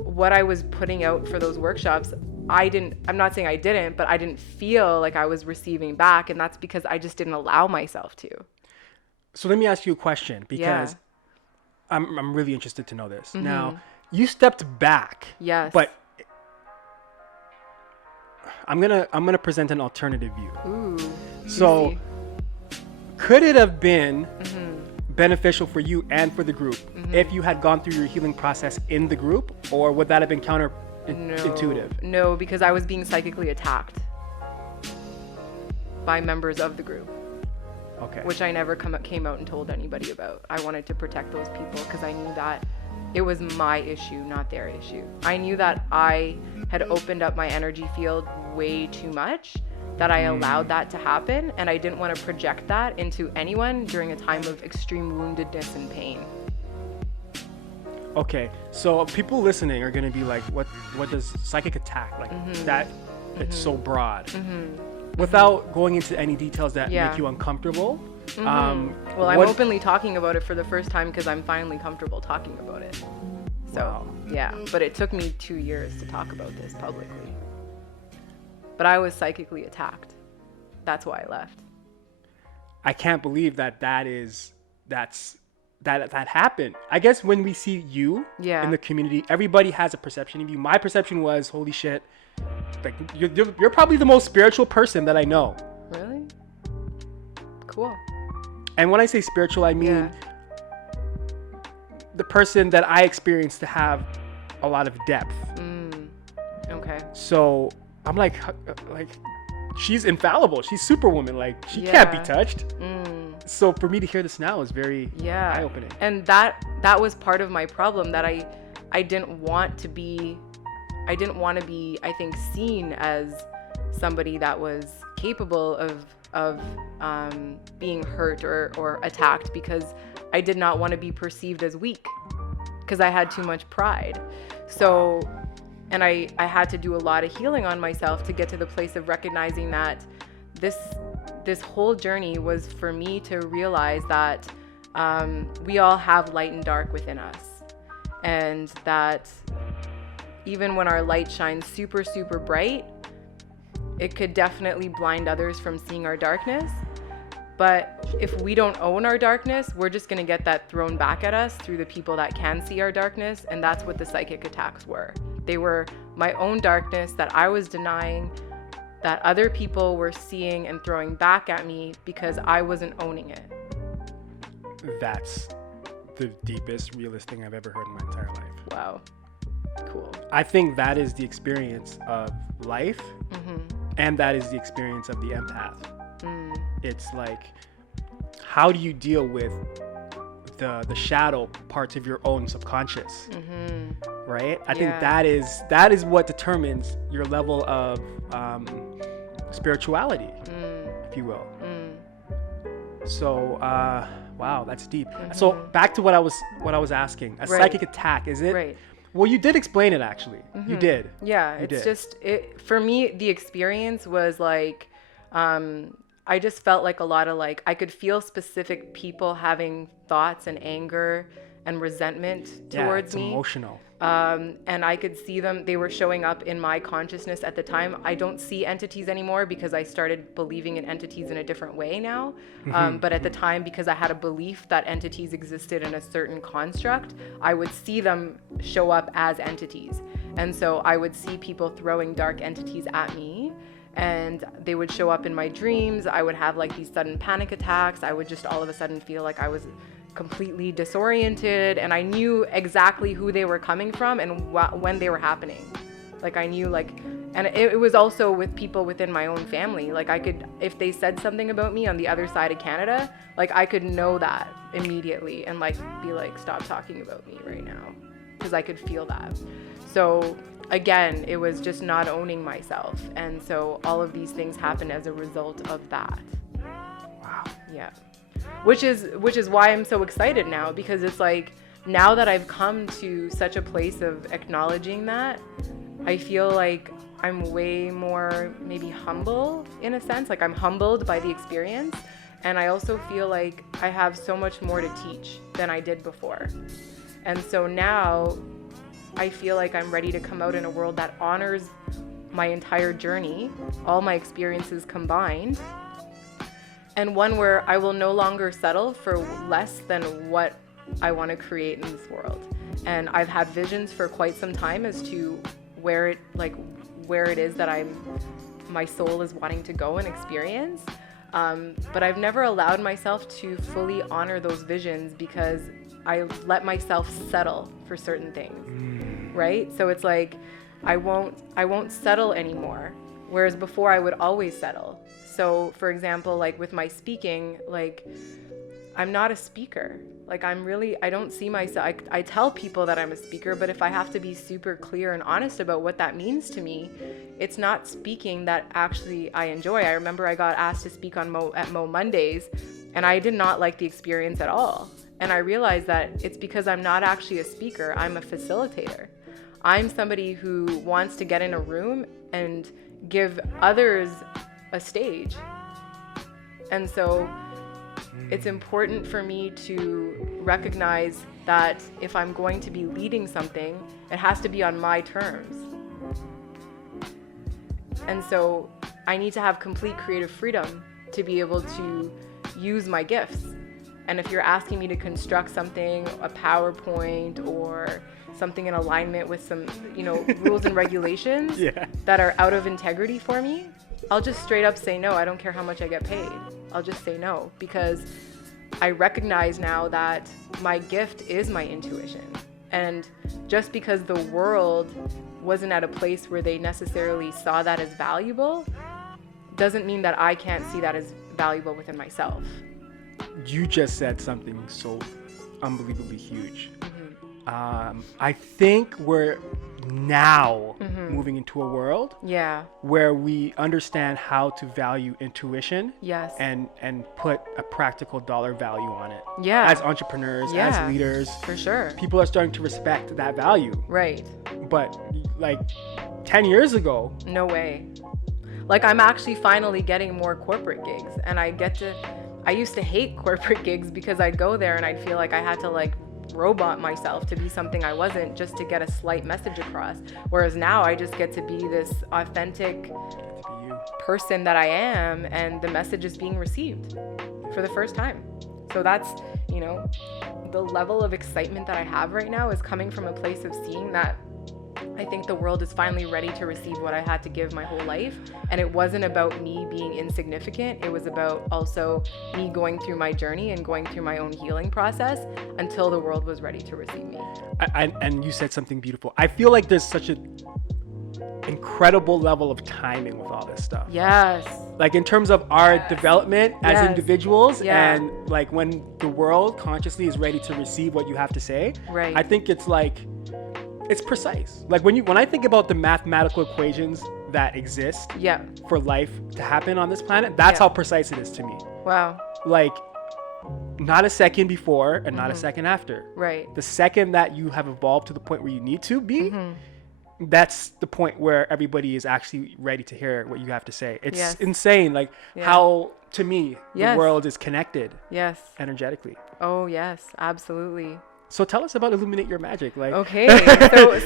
what I was putting out for those workshops, I'm not saying I didn't, but I didn't feel like I was receiving back. And that's because I just didn't allow myself to. So let me ask you a question, because Yeah. I'm really interested to know this. Now, you stepped back. Yes. But I'm gonna present an alternative view. Ooh. So juicy. Could it have been beneficial for you and for the group if you had gone through your healing process in the group, or would that have been counterintuitive? No, because I was being psychically attacked by members of the group. Okay. Which I never came out and told anybody about. I wanted to protect those people because I knew that it was my issue, not their issue. I knew that I had opened up my energy field way too much, that I allowed that to happen, and I didn't want to project that into anyone during a time of extreme woundedness and pain. Okay, so people listening are going to be like, what does psychic attack, like that, it's so broad. Without going into any details that make you uncomfortable. Well, I'm openly talking about it for the first time because I'm finally comfortable talking about it. So, Wow. Yeah, but it took me 2 years to talk about this publicly. But I was psychically attacked. That's why I left. I can't believe that happened. I guess when we see you in the community, everybody has a perception of you. My perception was, holy shit, like you're probably the most spiritual person that I know. Really? Cool. And when I say spiritual, I mean the person that I experienced to have a lot of depth. Okay. So I'm like she's infallible. She's Superwoman. Like she can't be touched. So for me to hear this now is very eye-opening. And that was part of my problem, that I didn't want to be, I think, seen as somebody that was capable of being hurt or attacked, because I did not want to be perceived as weak, because I had too much pride. So, and I had to do a lot of healing on myself to get to the place of recognizing that this whole journey was for me to realize that we all have light and dark within us, and that even when our light shines super, super bright, it could definitely blind others from seeing our darkness. But if we don't own our darkness, we're just going to get that thrown back at us through the people that can see our darkness. And that's what the psychic attacks were. They were my own darkness that I was denying, that other people were seeing and throwing back at me because I wasn't owning it. That's the deepest, realest thing I've ever heard in my entire life. Wow. Cool. I think that is the experience of life, and that is the experience of the empath. It's like, how do you deal with the shadow parts of your own subconscious, right? I think that is what determines your level of spirituality, if you will. So wow, that's deep. So back to what I was asking. A psychic attack, is it? Right. Well, you did explain it actually. You did. Yeah, just for me, the experience was like, I just felt like a lot of like, I could feel specific people having thoughts and anger and resentment towards me. Emotional. And I could see them, they were showing up in my consciousness at the time. I don't see entities anymore because I started believing in entities in a different way now. But at the time, because I had a belief that entities existed in a certain construct, I would see them show up as entities. And so I would see people throwing dark entities at me, and they would show up in my dreams. I would have like these sudden panic attacks. I would just all of a sudden feel like I was completely disoriented, and I knew exactly who they were coming from and when they were happening. Like I knew, like, and it was also with people within my own family. Like I could, if they said something about me on the other side of Canada, like I could know that immediately and like be like, stop talking about me right now, because I could feel that. So again, it was just not owning myself, and so all of these things happened as a result of that. Wow. Yeah. Which is why I'm so excited now, because it's like, now that I've come to such a place of acknowledging that, I feel like I'm way more maybe humble in a sense. Like I'm humbled by the experience, and I also feel like I have so much more to teach than I did before. And so now I feel like I'm ready to come out in a world that honors my entire journey, all my experiences combined, and one where I will no longer settle for less than what I want to create in this world. And I've had visions for quite some time as to where it is that my soul is wanting to go and experience. But I've never allowed myself to fully honor those visions because I let myself settle for certain things, right? So it's like, I won't settle anymore. Whereas before I would always settle. So for example, like with my speaking, like I'm not a speaker. Like I don't see myself, I tell people that I'm a speaker, but if I have to be super clear and honest about what that means to me, it's not speaking that actually I enjoy. I remember I got asked to speak at Mo Mondays, and I did not like the experience at all. And I realized that it's because I'm not actually a speaker, I'm a facilitator. I'm somebody who wants to get in a room and give others a stage. And so it's important for me to recognize that if I'm going to be leading something, it has to be on my terms. And so I need to have complete creative freedom to be able to use my gifts. And if you're asking me to construct something, a PowerPoint or something in alignment with some, rules and regulations that are out of integrity for me, I'll just straight up say no. I don't care how much I get paid. I'll just say no, because I recognize now that my gift is my intuition. And just because the world wasn't at a place where they necessarily saw that as valuable, doesn't mean that I can't see that as valuable within myself. You just said something so unbelievably huge. I think we're now moving into a world where we understand how to value intuition and put a practical dollar value on it. As entrepreneurs, as leaders, for sure, people are starting to respect that value. Right. But like 10 years ago, no way. Like I'm actually finally getting more corporate gigs, and I used to hate corporate gigs because I'd go there and I'd feel like I had to like robot myself to be something I wasn't, just to get a slight message across. Whereas now I just get to be this authentic person that I am, and the message is being received for the first time. So that's, the level of excitement that I have right now is coming from a place of seeing that I think the world is finally ready to receive what I had to give my whole life. And it wasn't about me being insignificant. It was about also me going through my journey and going through my own healing process until the world was ready to receive me. And you said something beautiful. I feel like there's such a incredible level of timing with all this stuff. Yes. Like in terms of our development as individuals, Yeah. and like when the world consciously is ready to receive what you have to say, Right. I think it's like, it's precise. Like when I think about the mathematical equations that exist Yeah. for life to happen on this planet, that's how precise it is to me. Wow. Like, not a second before and not a second after. Right. The second that you have evolved to the point where you need to be, that's the point where everybody is actually ready to hear what you have to say. It's insane, like how, to me, the world is connected energetically. Oh, yes, absolutely. So tell us about Illuminate Your Magic. Like, okay,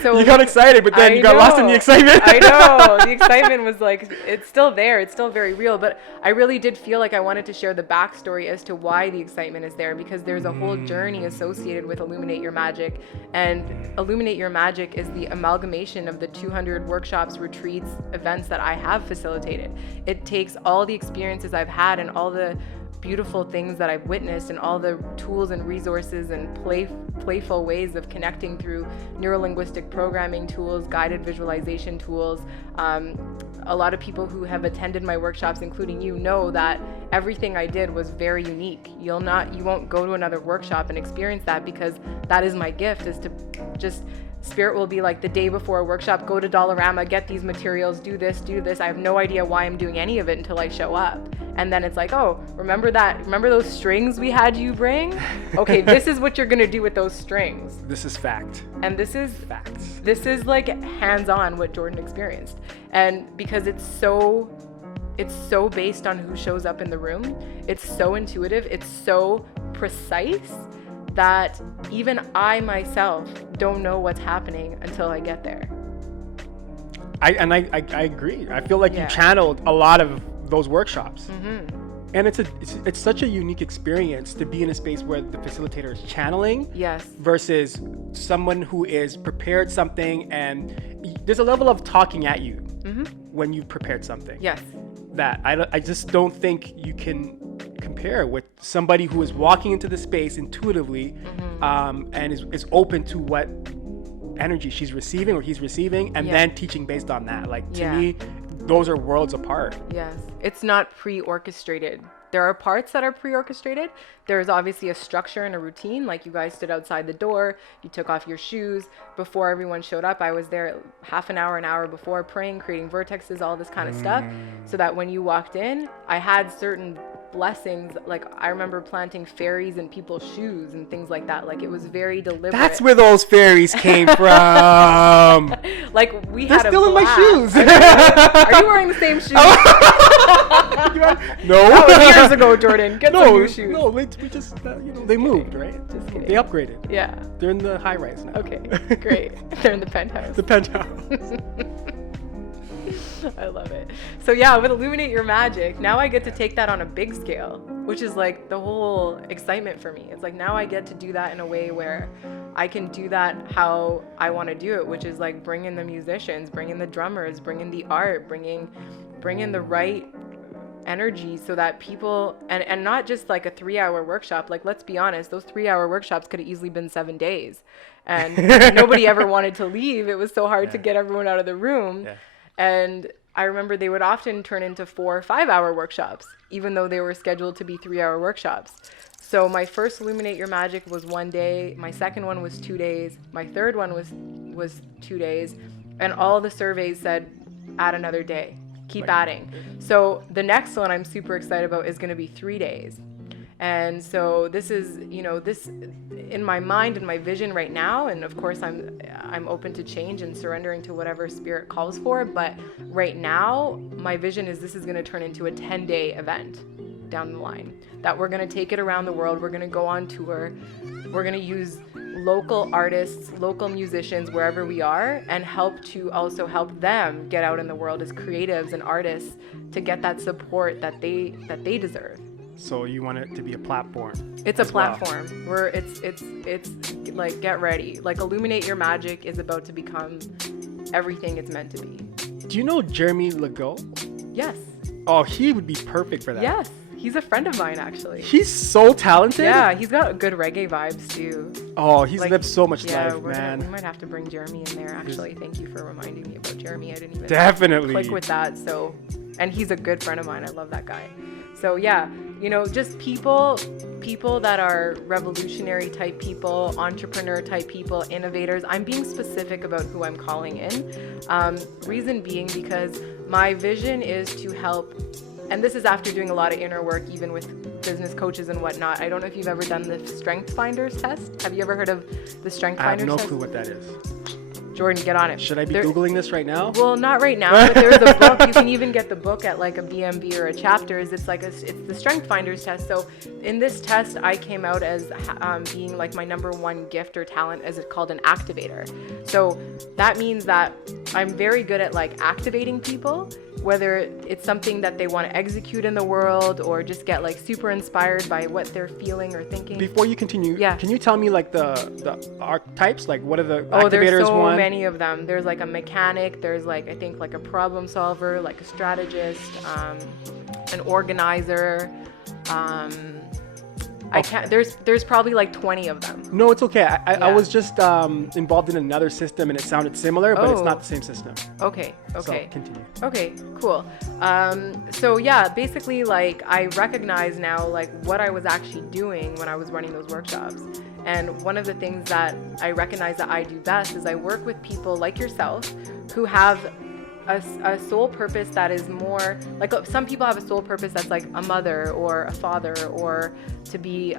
so you got excited, but then you got lost in the excitement. I know. The excitement was like, it's still there. It's still very real. But I really did feel like I wanted to share the backstory as to why the excitement is there, because there's a whole journey associated with Illuminate Your Magic. And Illuminate Your Magic is the amalgamation of the 200 workshops, retreats, events that I have facilitated. It takes all the experiences I've had and all the beautiful things that I've witnessed and all the tools and resources and playful ways of connecting through neurolinguistic programming tools, guided visualization tools. A lot of people who have attended my workshops, including you, know that everything I did was very unique. You won't go to another workshop and experience that, because that is my gift, is to just, Spirit will be like, the day before a workshop, go to Dollarama, get these materials, do this. I have no idea why I'm doing any of it until I show up. And then it's like, oh, remember those strings we had you bring? Okay, this is what you're gonna do with those strings. This is fact. And this is facts. This is like hands-on what Jordan experienced. And because it's so based on who shows up in the room, it's so intuitive, it's so precise, that even I myself don't know what's happening until I get there. I agree. I feel like you channeled a lot of those workshops. And it's such a unique experience to be in a space where the facilitator is channeling versus someone who is prepared something, and there's a level of talking at you when you've prepared something. Yes. That I just don't think you can compare with somebody who is walking into the space intuitively and is open to what energy she's receiving or he's receiving, and then teaching based on that. Like, to me, those are worlds apart. Yes. It's not pre-orchestrated. There are parts that are pre-orchestrated. There's obviously a structure and a routine. Like, you guys stood outside the door, you took off your shoes. Before everyone showed up, I was there half an hour before, praying, creating vortexes, all this kind of stuff, so that when you walked in, I had certain blessings. Like, I remember planting fairies in people's shoes and things like that. Like, it was very deliberate. That's where those fairies came from. Like, we They're had a still blast. in my shoes. Are you wearing the same shoes? No. That was years ago, Jordan. Get some new shoes. No, we just they moved, right? Just kidding. They upgraded. Yeah. They're in the high rise now. Okay, great. They're in the penthouse. The penthouse. I love it. So yeah, with Illuminate Your Magic, now I get to take that on a big scale, which is like the whole excitement for me. It's like, now I get to do that in a way where I can do that how I want to do it, which is like bring in the musicians, bring in the drummers, bring in the art, bring in the right energy, so that people, and not just like a 3-hour workshop. Like, let's be honest, those 3-hour workshops could have easily been 7 days, and nobody ever wanted to leave. It was so hard to get everyone out of the room. And I remember they would often turn into 4 or 5-hour workshops, even though they were scheduled to be 3-hour workshops. So my first Illuminate Your Magic was 1 day. My second one was 2 days. My third one was 2 days. And all the surveys said, add another day, keep adding. So the next one I'm super excited about is going to be 3 days. And so this is, this in my mind and my vision right now. And of course, I'm open to change and surrendering to whatever spirit calls for. But right now, my vision is this is going to turn into a 10-day event down the line, that we're going to take it around the world. We're going to go on tour. We're going to use local artists, local musicians, wherever we are, and help them get out in the world as creatives and artists to get that support that they deserve. So you want it to be a platform? It's a platform where it's like, get ready. Like, Illuminate Your Magic is about to become everything it's meant to be. Do you know Jeremy Legault? Yes. Oh, he would be perfect for that. Yes. He's a friend of mine, actually. He's so talented. Yeah, he's got good reggae vibes too. Oh, he's lived so much life, man. We might have to bring Jeremy in there, actually. Thank you for reminding me about Jeremy. I didn't even definitely click with that. So, and he's a good friend of mine. I love that guy. So yeah, you know, just people that are revolutionary type people, entrepreneur type people, innovators. I'm being specific about who I'm calling in. Reason being because my vision is to help, and this is after doing a lot of inner work, even with business coaches and whatnot. I don't know if you've ever done the Strength Finders test. Have you ever heard of the Strength Finders test? I have no clue what that is. Jordan, get on it. Should I be Googling this right now? Well, not right now, but there's a book. You can even get the book at like a BMB or a Chapters. It's the Strength Finders test. So in this test, I came out as being like my number one gift or talent, as it's called, an activator. So that means that I'm very good at like activating people, whether it's something that they want to execute in the world or just get like super inspired by what they're feeling or thinking. Before you continue, can you tell me like the archetypes? Like what are the activators? There's so many of them. There's like a mechanic, there's like, I think like a problem solver, like a strategist, an organizer. I can't, there's probably like 20 of them. No, it's okay. I was just involved in another system and it sounded similar, but it's not the same system. Okay. So continue. Okay, cool. So yeah, basically like I recognize now like what I was actually doing when I was running those workshops. And one of the things that I recognize that I do best is I work with people like yourself who have a soul purpose that is more like, some people have a soul purpose that's like a mother or a father, or to be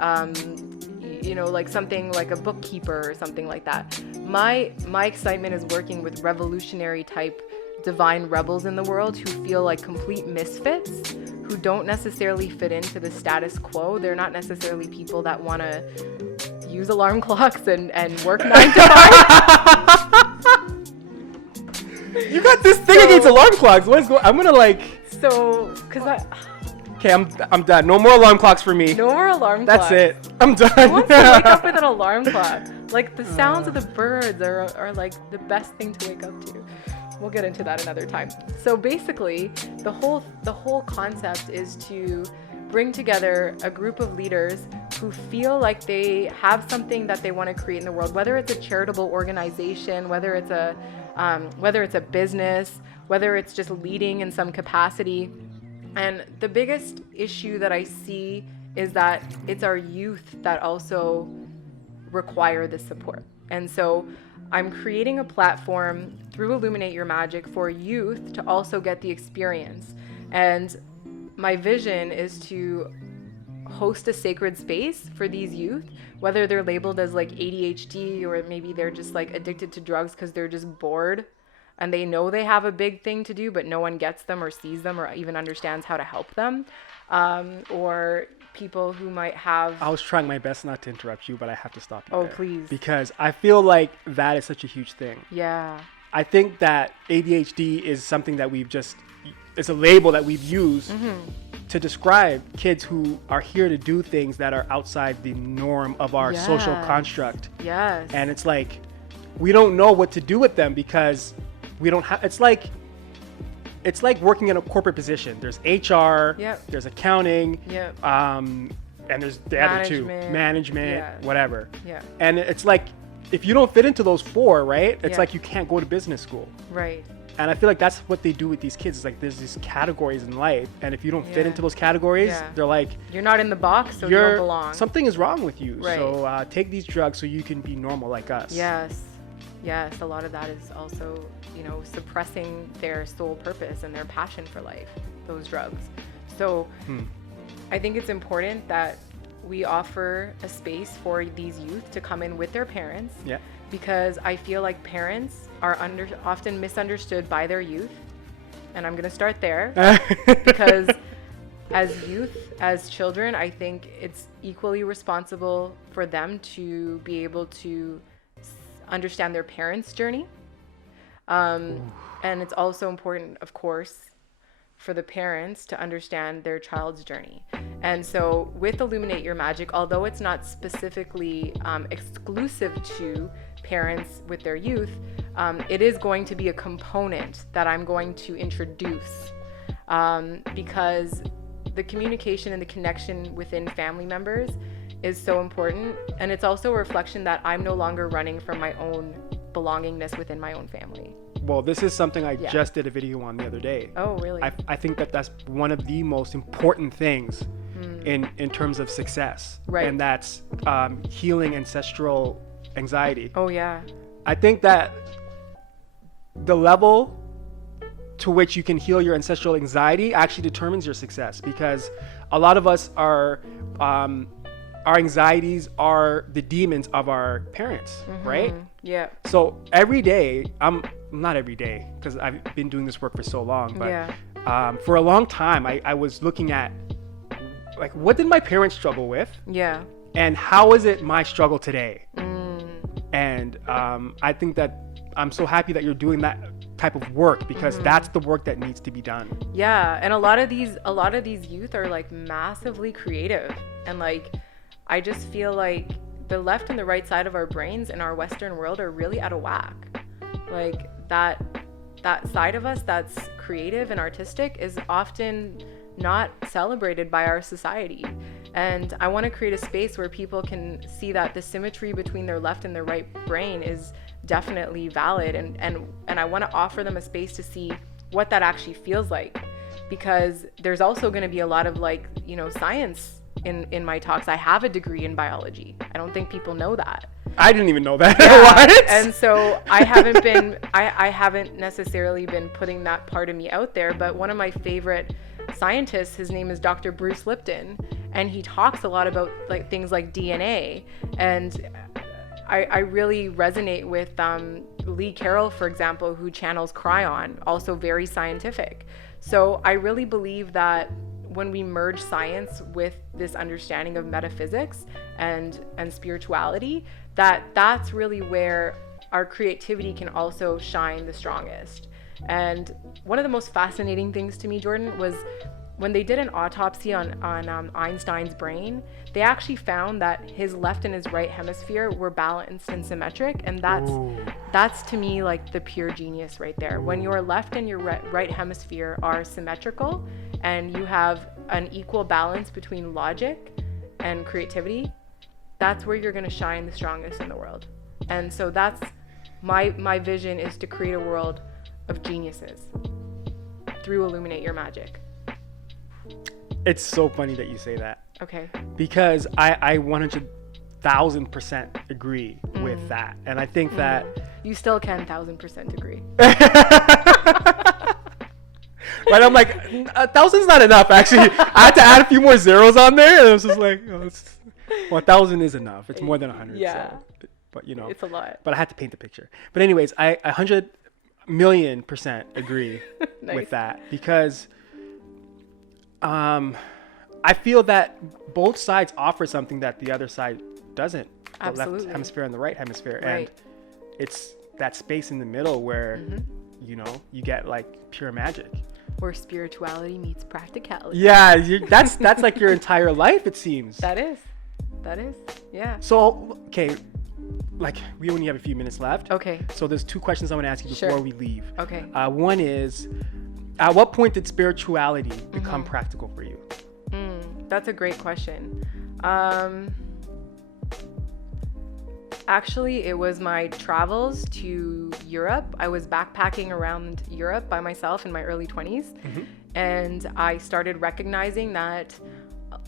you know, like something like a bookkeeper or something like that. My excitement is working with revolutionary type divine rebels in the world who feel like complete misfits, who don't necessarily fit into the status quo. They're not necessarily people that want to use alarm clocks and work 9 to 5. You got this thing against alarm clocks. What is going? I'm gonna like. So, Okay, I'm done. No more alarm clocks for me. No more alarm clocks. That's it. I'm done. Who wants to wake up with an alarm clock? Like the sounds of the birds are like the best thing to wake up to. We'll get into that another time. So basically, the whole concept is to bring together a group of leaders who feel like they have something that they want to create in the world, whether it's a charitable organization, whether it's a business, whether it's just leading in some capacity. And the biggest issue that I see is that it's our youth that also require this support. And so I'm creating a platform through Illuminate Your Magic for youth to also get the experience. And my vision is to host a sacred space for these youth, whether they're labeled as like ADHD or maybe they're just like addicted to drugs because they're just bored and they know they have a big thing to do, but no one gets them or sees them or even understands how to help them. Or people who might have... I was trying my best not to interrupt you, but I have to stop you there. Oh, please. Because I feel like that is such a huge thing. Yeah. I think that ADHD is something that it's a label that we've used to describe kids who are here to do things that are outside the norm of our social construct. Yes. And it's like, we don't know what to do with them because we don't have, it's like working in a corporate position. There's HR, there's accounting, and there's the other two, management, whatever. Yeah. And it's like, if you don't fit into those four, right? It's like you can't go to business school. Right. And I feel like that's what they do with these kids. It's like there's these categories in life, and if you don't fit into those categories, they're like, you're not in the box, so you don't belong. Something is wrong with you. Right. So take these drugs so you can be normal like us. Yes. A lot of that is also, you know, suppressing their soul purpose and their passion for life, those drugs. So I think it's important that we offer a space for these youth to come in with their parents. Yeah. Because I feel like parents are often misunderstood by their youth. And I'm going to start there. Because as youth, as children, I think it's equally responsible for them to be able to understand their parents' journey. And it's also important, of course, for the parents to understand their child's journey. And so with Illuminate Your Magic, although it's not specifically exclusive to parents with their youth, it is going to be a component that I'm going to introduce because the communication and the connection within family members is so important. And it's also a reflection that I'm no longer running from my own belongingness within my own family. Well, this is something I just did a video on the other day. Oh, really? I think that that's one of the most important things in terms of success. Right. And that's healing ancestral anxiety. Oh, yeah. I think that the level to which you can heal your ancestral anxiety actually determines your success, because a lot of us are our anxieties are the demons of our parents, right? Yeah. So every day, not every day, because I've been doing this work for so long, but for a long time, I was looking at, like, what did my parents struggle with? Yeah. And how is it my struggle today? And I think that I'm so happy that you're doing that type of work, because that's the work that needs to be done. Yeah, and a lot of these youth are like massively creative, and like I just feel like the left and the right side of our brains in our Western world are really out of whack. Like that side of us that's creative and artistic is often not celebrated by our society. And I want to create a space where people can see that the symmetry between their left and their right brain is definitely valid, and I want to offer them a space to see what that actually feels like, because there's also going to be a lot of, like, you know, science in my talks. I have a degree in biology. I don't think people know that. I didn't even know that. Yeah. What? And so I haven't necessarily been putting that part of me out there, but one of my favorite scientists, his name is Dr. Bruce Lipton, and he talks a lot about like things like DNA, and I really resonate with Lee Carroll, for example, who channels Cryon, also very scientific. So I really believe that when we merge science with this understanding of metaphysics and spirituality, that's really where our creativity can also shine the strongest. And one of the most fascinating things to me, Jordan, was when they did an autopsy on Einstein's brain, they actually found that his left and his right hemisphere were balanced and symmetric, and that's to me like the pure genius right there. When your left and your right hemisphere are symmetrical and you have an equal balance between logic and creativity, that's where you're going to shine the strongest in the world. And so that's my vision, is to create a world of geniuses through Illuminate Your Magic. It's so funny that you say that. Okay. Because I 100,000% agree with that. And I think that... You still can 1,000% agree. Right? I'm like, 1,000's not enough, actually. I had to add a few more zeros on there. And I was just like, 1,000 is enough. It's more than 100. Yeah. So, but, you know. It's a lot. But I had to paint the picture. But anyways, I 100,000,000% agree Nice. with that. Because... I feel that both sides offer something that the other side doesn't. Absolutely. The left hemisphere and the right hemisphere. Right. And it's that space in the middle where, you know, you get like pure magic. Where spirituality meets practicality. Yeah, that's like your entire life, it seems. That is. Yeah. So, okay, like we only have a few minutes left. Okay. So there's two questions I want to ask you before we leave. Okay. One is, at what point did spirituality become practical for you? That's a great question. Actually, it was my travels to Europe. I was backpacking around Europe by myself in my early 20s. And I started recognizing that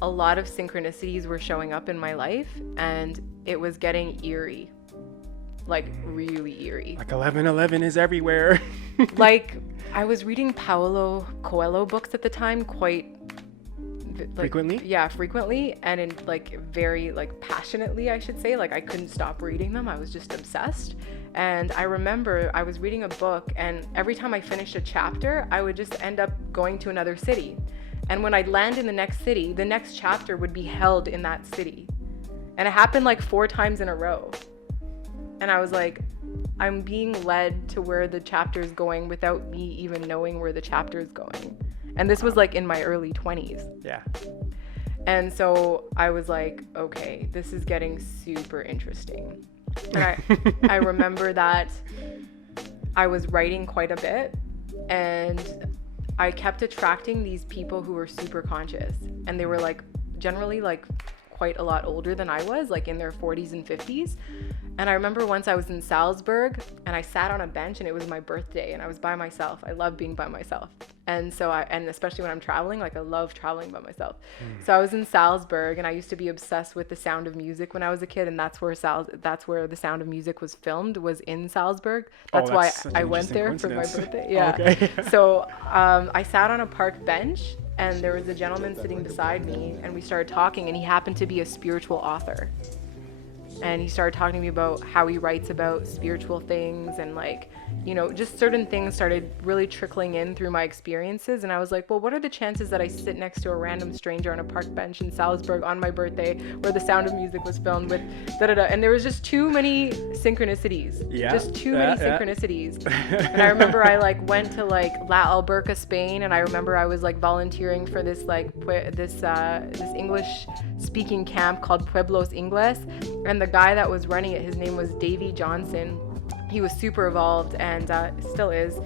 a lot of synchronicities were showing up in my life, and it was getting eerie. Like really eerie. Like 11:11 is everywhere. Like I was reading Paulo Coelho books at the time frequently? Yeah, frequently, and in like very like passionately, I should say. Like I couldn't stop reading them. I was just obsessed. And I remember I was reading a book, and every time I finished a chapter, I would just end up going to another city. And when I'd land in the next city, the next chapter would be held in that city. And it happened like 4 times in a row. And I was like, I'm being led to where the chapter is going without me even knowing where the chapter is going. And this was like in my early 20s. Yeah. And so I was like, okay, this is getting super interesting. And I remember that I was writing quite a bit, and I kept attracting these people who were super conscious, and they were like generally like quite a lot older than I was, like in their 40s and 50s. And I remember once I was in Salzburg and I sat on a bench and it was my birthday and I was by myself. I love being by myself. And so and especially when I'm traveling, like I love traveling by myself. So I was in Salzburg and I used to be obsessed with The Sound of Music when I was a kid. And that's where The Sound of Music was filmed, was in Salzburg. That's why I went there for my birthday. Yeah. Okay. So I sat on a park bench and there was a gentleman sitting beside me and we started talking, and he happened to be a spiritual author. And he started talking to me about how he writes about spiritual things, and like, you know, just certain things started really trickling in through my experiences. And I was like, well, what are the chances that I sit next to a random stranger on a park bench in Salzburg on my birthday where The Sound of Music was filmed with da-da-da. And there was just too many synchronicities. Yeah. Just too many synchronicities. And I remember I like went to like La Alberca, Spain, and I remember I was like volunteering for this like this English speaking camp called Pueblos Ingles. And the guy that was running it, his name was Davy Johnson. He was super evolved and still is.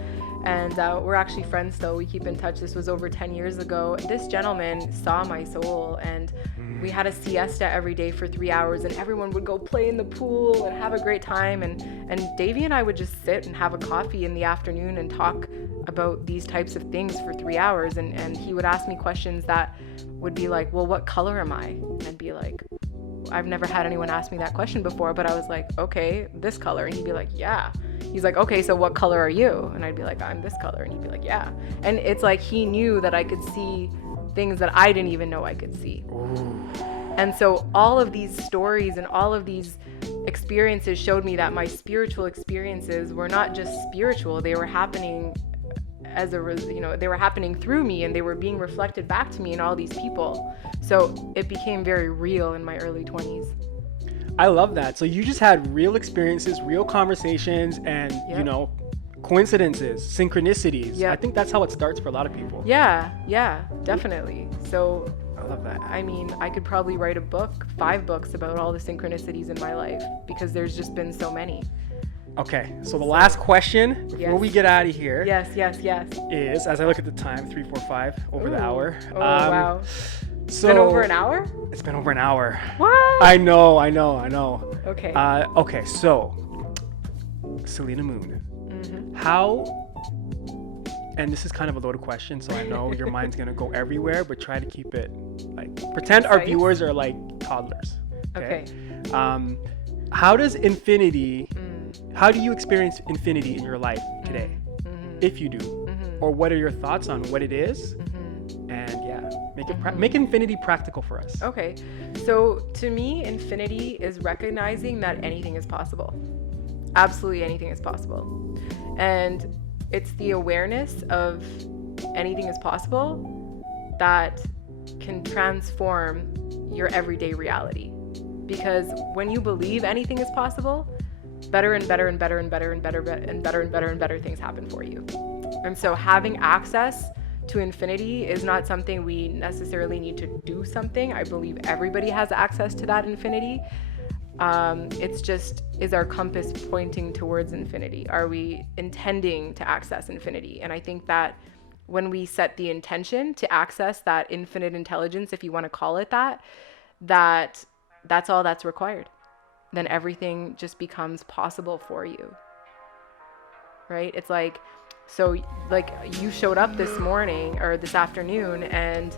And we're actually friends still. We keep in touch. This was over 10 years ago. This gentleman saw my soul, and we had a siesta every day for 3 hours, and everyone would go play in the pool and have a great time. And Davy and I would just sit and have a coffee in the afternoon and talk about these types of things for 3 hours. And he would ask me questions that would be like, well, what color am I? And I'd be like, I've never had anyone ask me that question before, but I was like, okay, this color. And he'd be like, yeah. He's like, okay, so what color are you? And I'd be like, I'm this color. And he'd be like, yeah. And it's like he knew that I could see things that I didn't even know I could see. Ooh. And so all of these stories and all of these experiences showed me that my spiritual experiences were not just spiritual. They were happening they were happening through me, and they were being reflected back to me in all these people. So it became very real in my early 20s. I love that. So you just had real experiences, real conversations, and you know, coincidences, synchronicities. Yep. I think that's how it starts for a lot of people. Yeah, definitely. So I love that. I mean, I could probably write 5 books about all the synchronicities in my life, because there's just been so many. Okay, so the last question before we get out of here. Yes. Is, as I look at the time, 3:45 over the hour. Oh, wow. So, been over an hour? It's been over an hour. What? I know. Okay. Okay, so Saleena Moon. Mm-hmm. How, and this is kind of a loaded question, so I know your mind's gonna go everywhere, but try to keep it like, pretend our viewers are like toddlers. Okay. How does infinity, how do you experience infinity in your life today? Mm-hmm. If you do, or what are your thoughts on what it is? And make infinity practical for us. Okay, so to me, infinity is recognizing that anything is possible. Absolutely anything is possible. And it's the awareness of anything is possible that can transform your everyday reality. Because when you believe anything is possible, better and better and better and better and better and better and better and better things happen for you. And so having access to infinity is not something we necessarily need to do something. I believe everybody has access to that infinity. It's just, is our compass pointing towards infinity? Are we intending to access infinity? And I think that when we set the intention to access that infinite intelligence, if you want to call it that, that's all that's required. Then everything just becomes possible for you. Right? It's like, so like you showed up this morning or this afternoon, and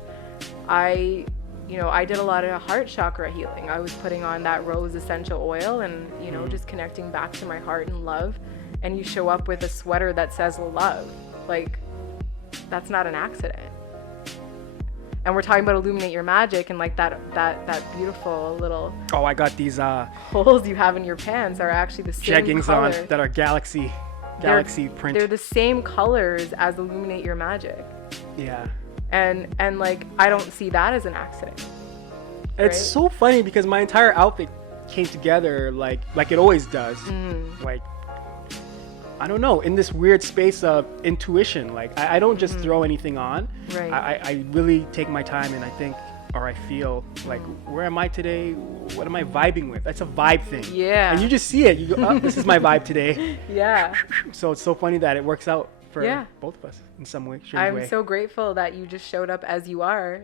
I did a lot of heart chakra healing. I was putting on that rose essential oil and, just connecting back to my heart and love. And you show up with a sweater that says love. Like, that's not an accident. And we're talking about Illuminate Your Magic, and like that beautiful little I got these holes you have in your pants are actually the same jeggings color. On that are galaxy print. They're the same colors as Illuminate Your Magic. Yeah. And like, I don't see that as an accident. It's so funny because my entire outfit came together like it always does. Like, I don't know, in this weird space of intuition. Like, I don't just throw anything on. Right. I really take my time, and I think, or I feel like, where am I today? What am I vibing with? That's a vibe thing. Yeah. And you just see it. You go, oh, this is my vibe today. Yeah. So it's so funny that it works out for both of us in some way. I'm so grateful that you just showed up as you are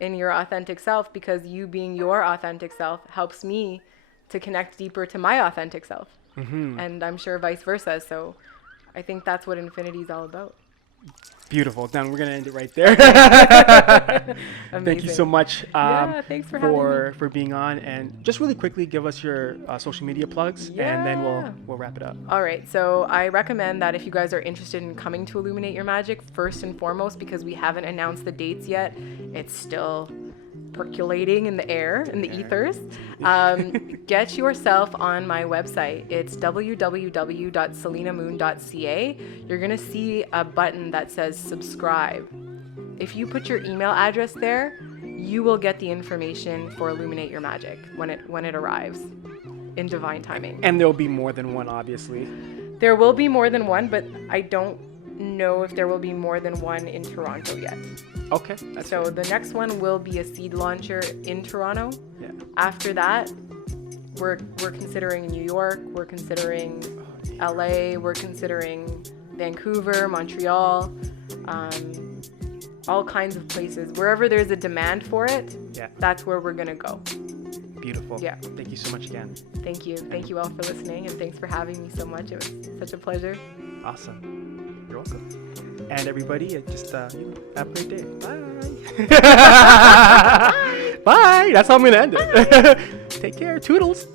in your authentic self, because you being your authentic self helps me to connect deeper to my authentic self. And I'm sure vice versa. So I think that's what infinity is all about. Beautiful. Then we're going to end it right there. Thank you so much thanks for being on. And just really quickly, give us your social media plugs, and then we'll wrap it up. All right. So I recommend that if you guys are interested in coming to Illuminate Your Magic, first and foremost, because we haven't announced the dates yet, it's still percolating in the air, in the ethers. Get yourself on my website. It's www.saleenamoon.ca. You're going to see a button that says subscribe. If you put your email address there, you will get the information for Illuminate Your Magic when it arrives in divine timing. And there'll be more than one, obviously. There will be more than one, but I don't know if there will be more than one in Toronto yet. Okay. So the next one will be a seed launcher in Toronto. Yeah. After that, we're considering New York, we're considering LA, we're considering Vancouver, Montreal, all kinds of places. Wherever there's a demand for it, that's where we're gonna go. Beautiful. Yeah. Thank you so much again. Thank you. Thank you all for listening, and thanks for having me so much. It was such a pleasure. Awesome. You're welcome. And everybody, just have a great day. Bye. Bye. That's how I'm going to end it. Take care. Toodles.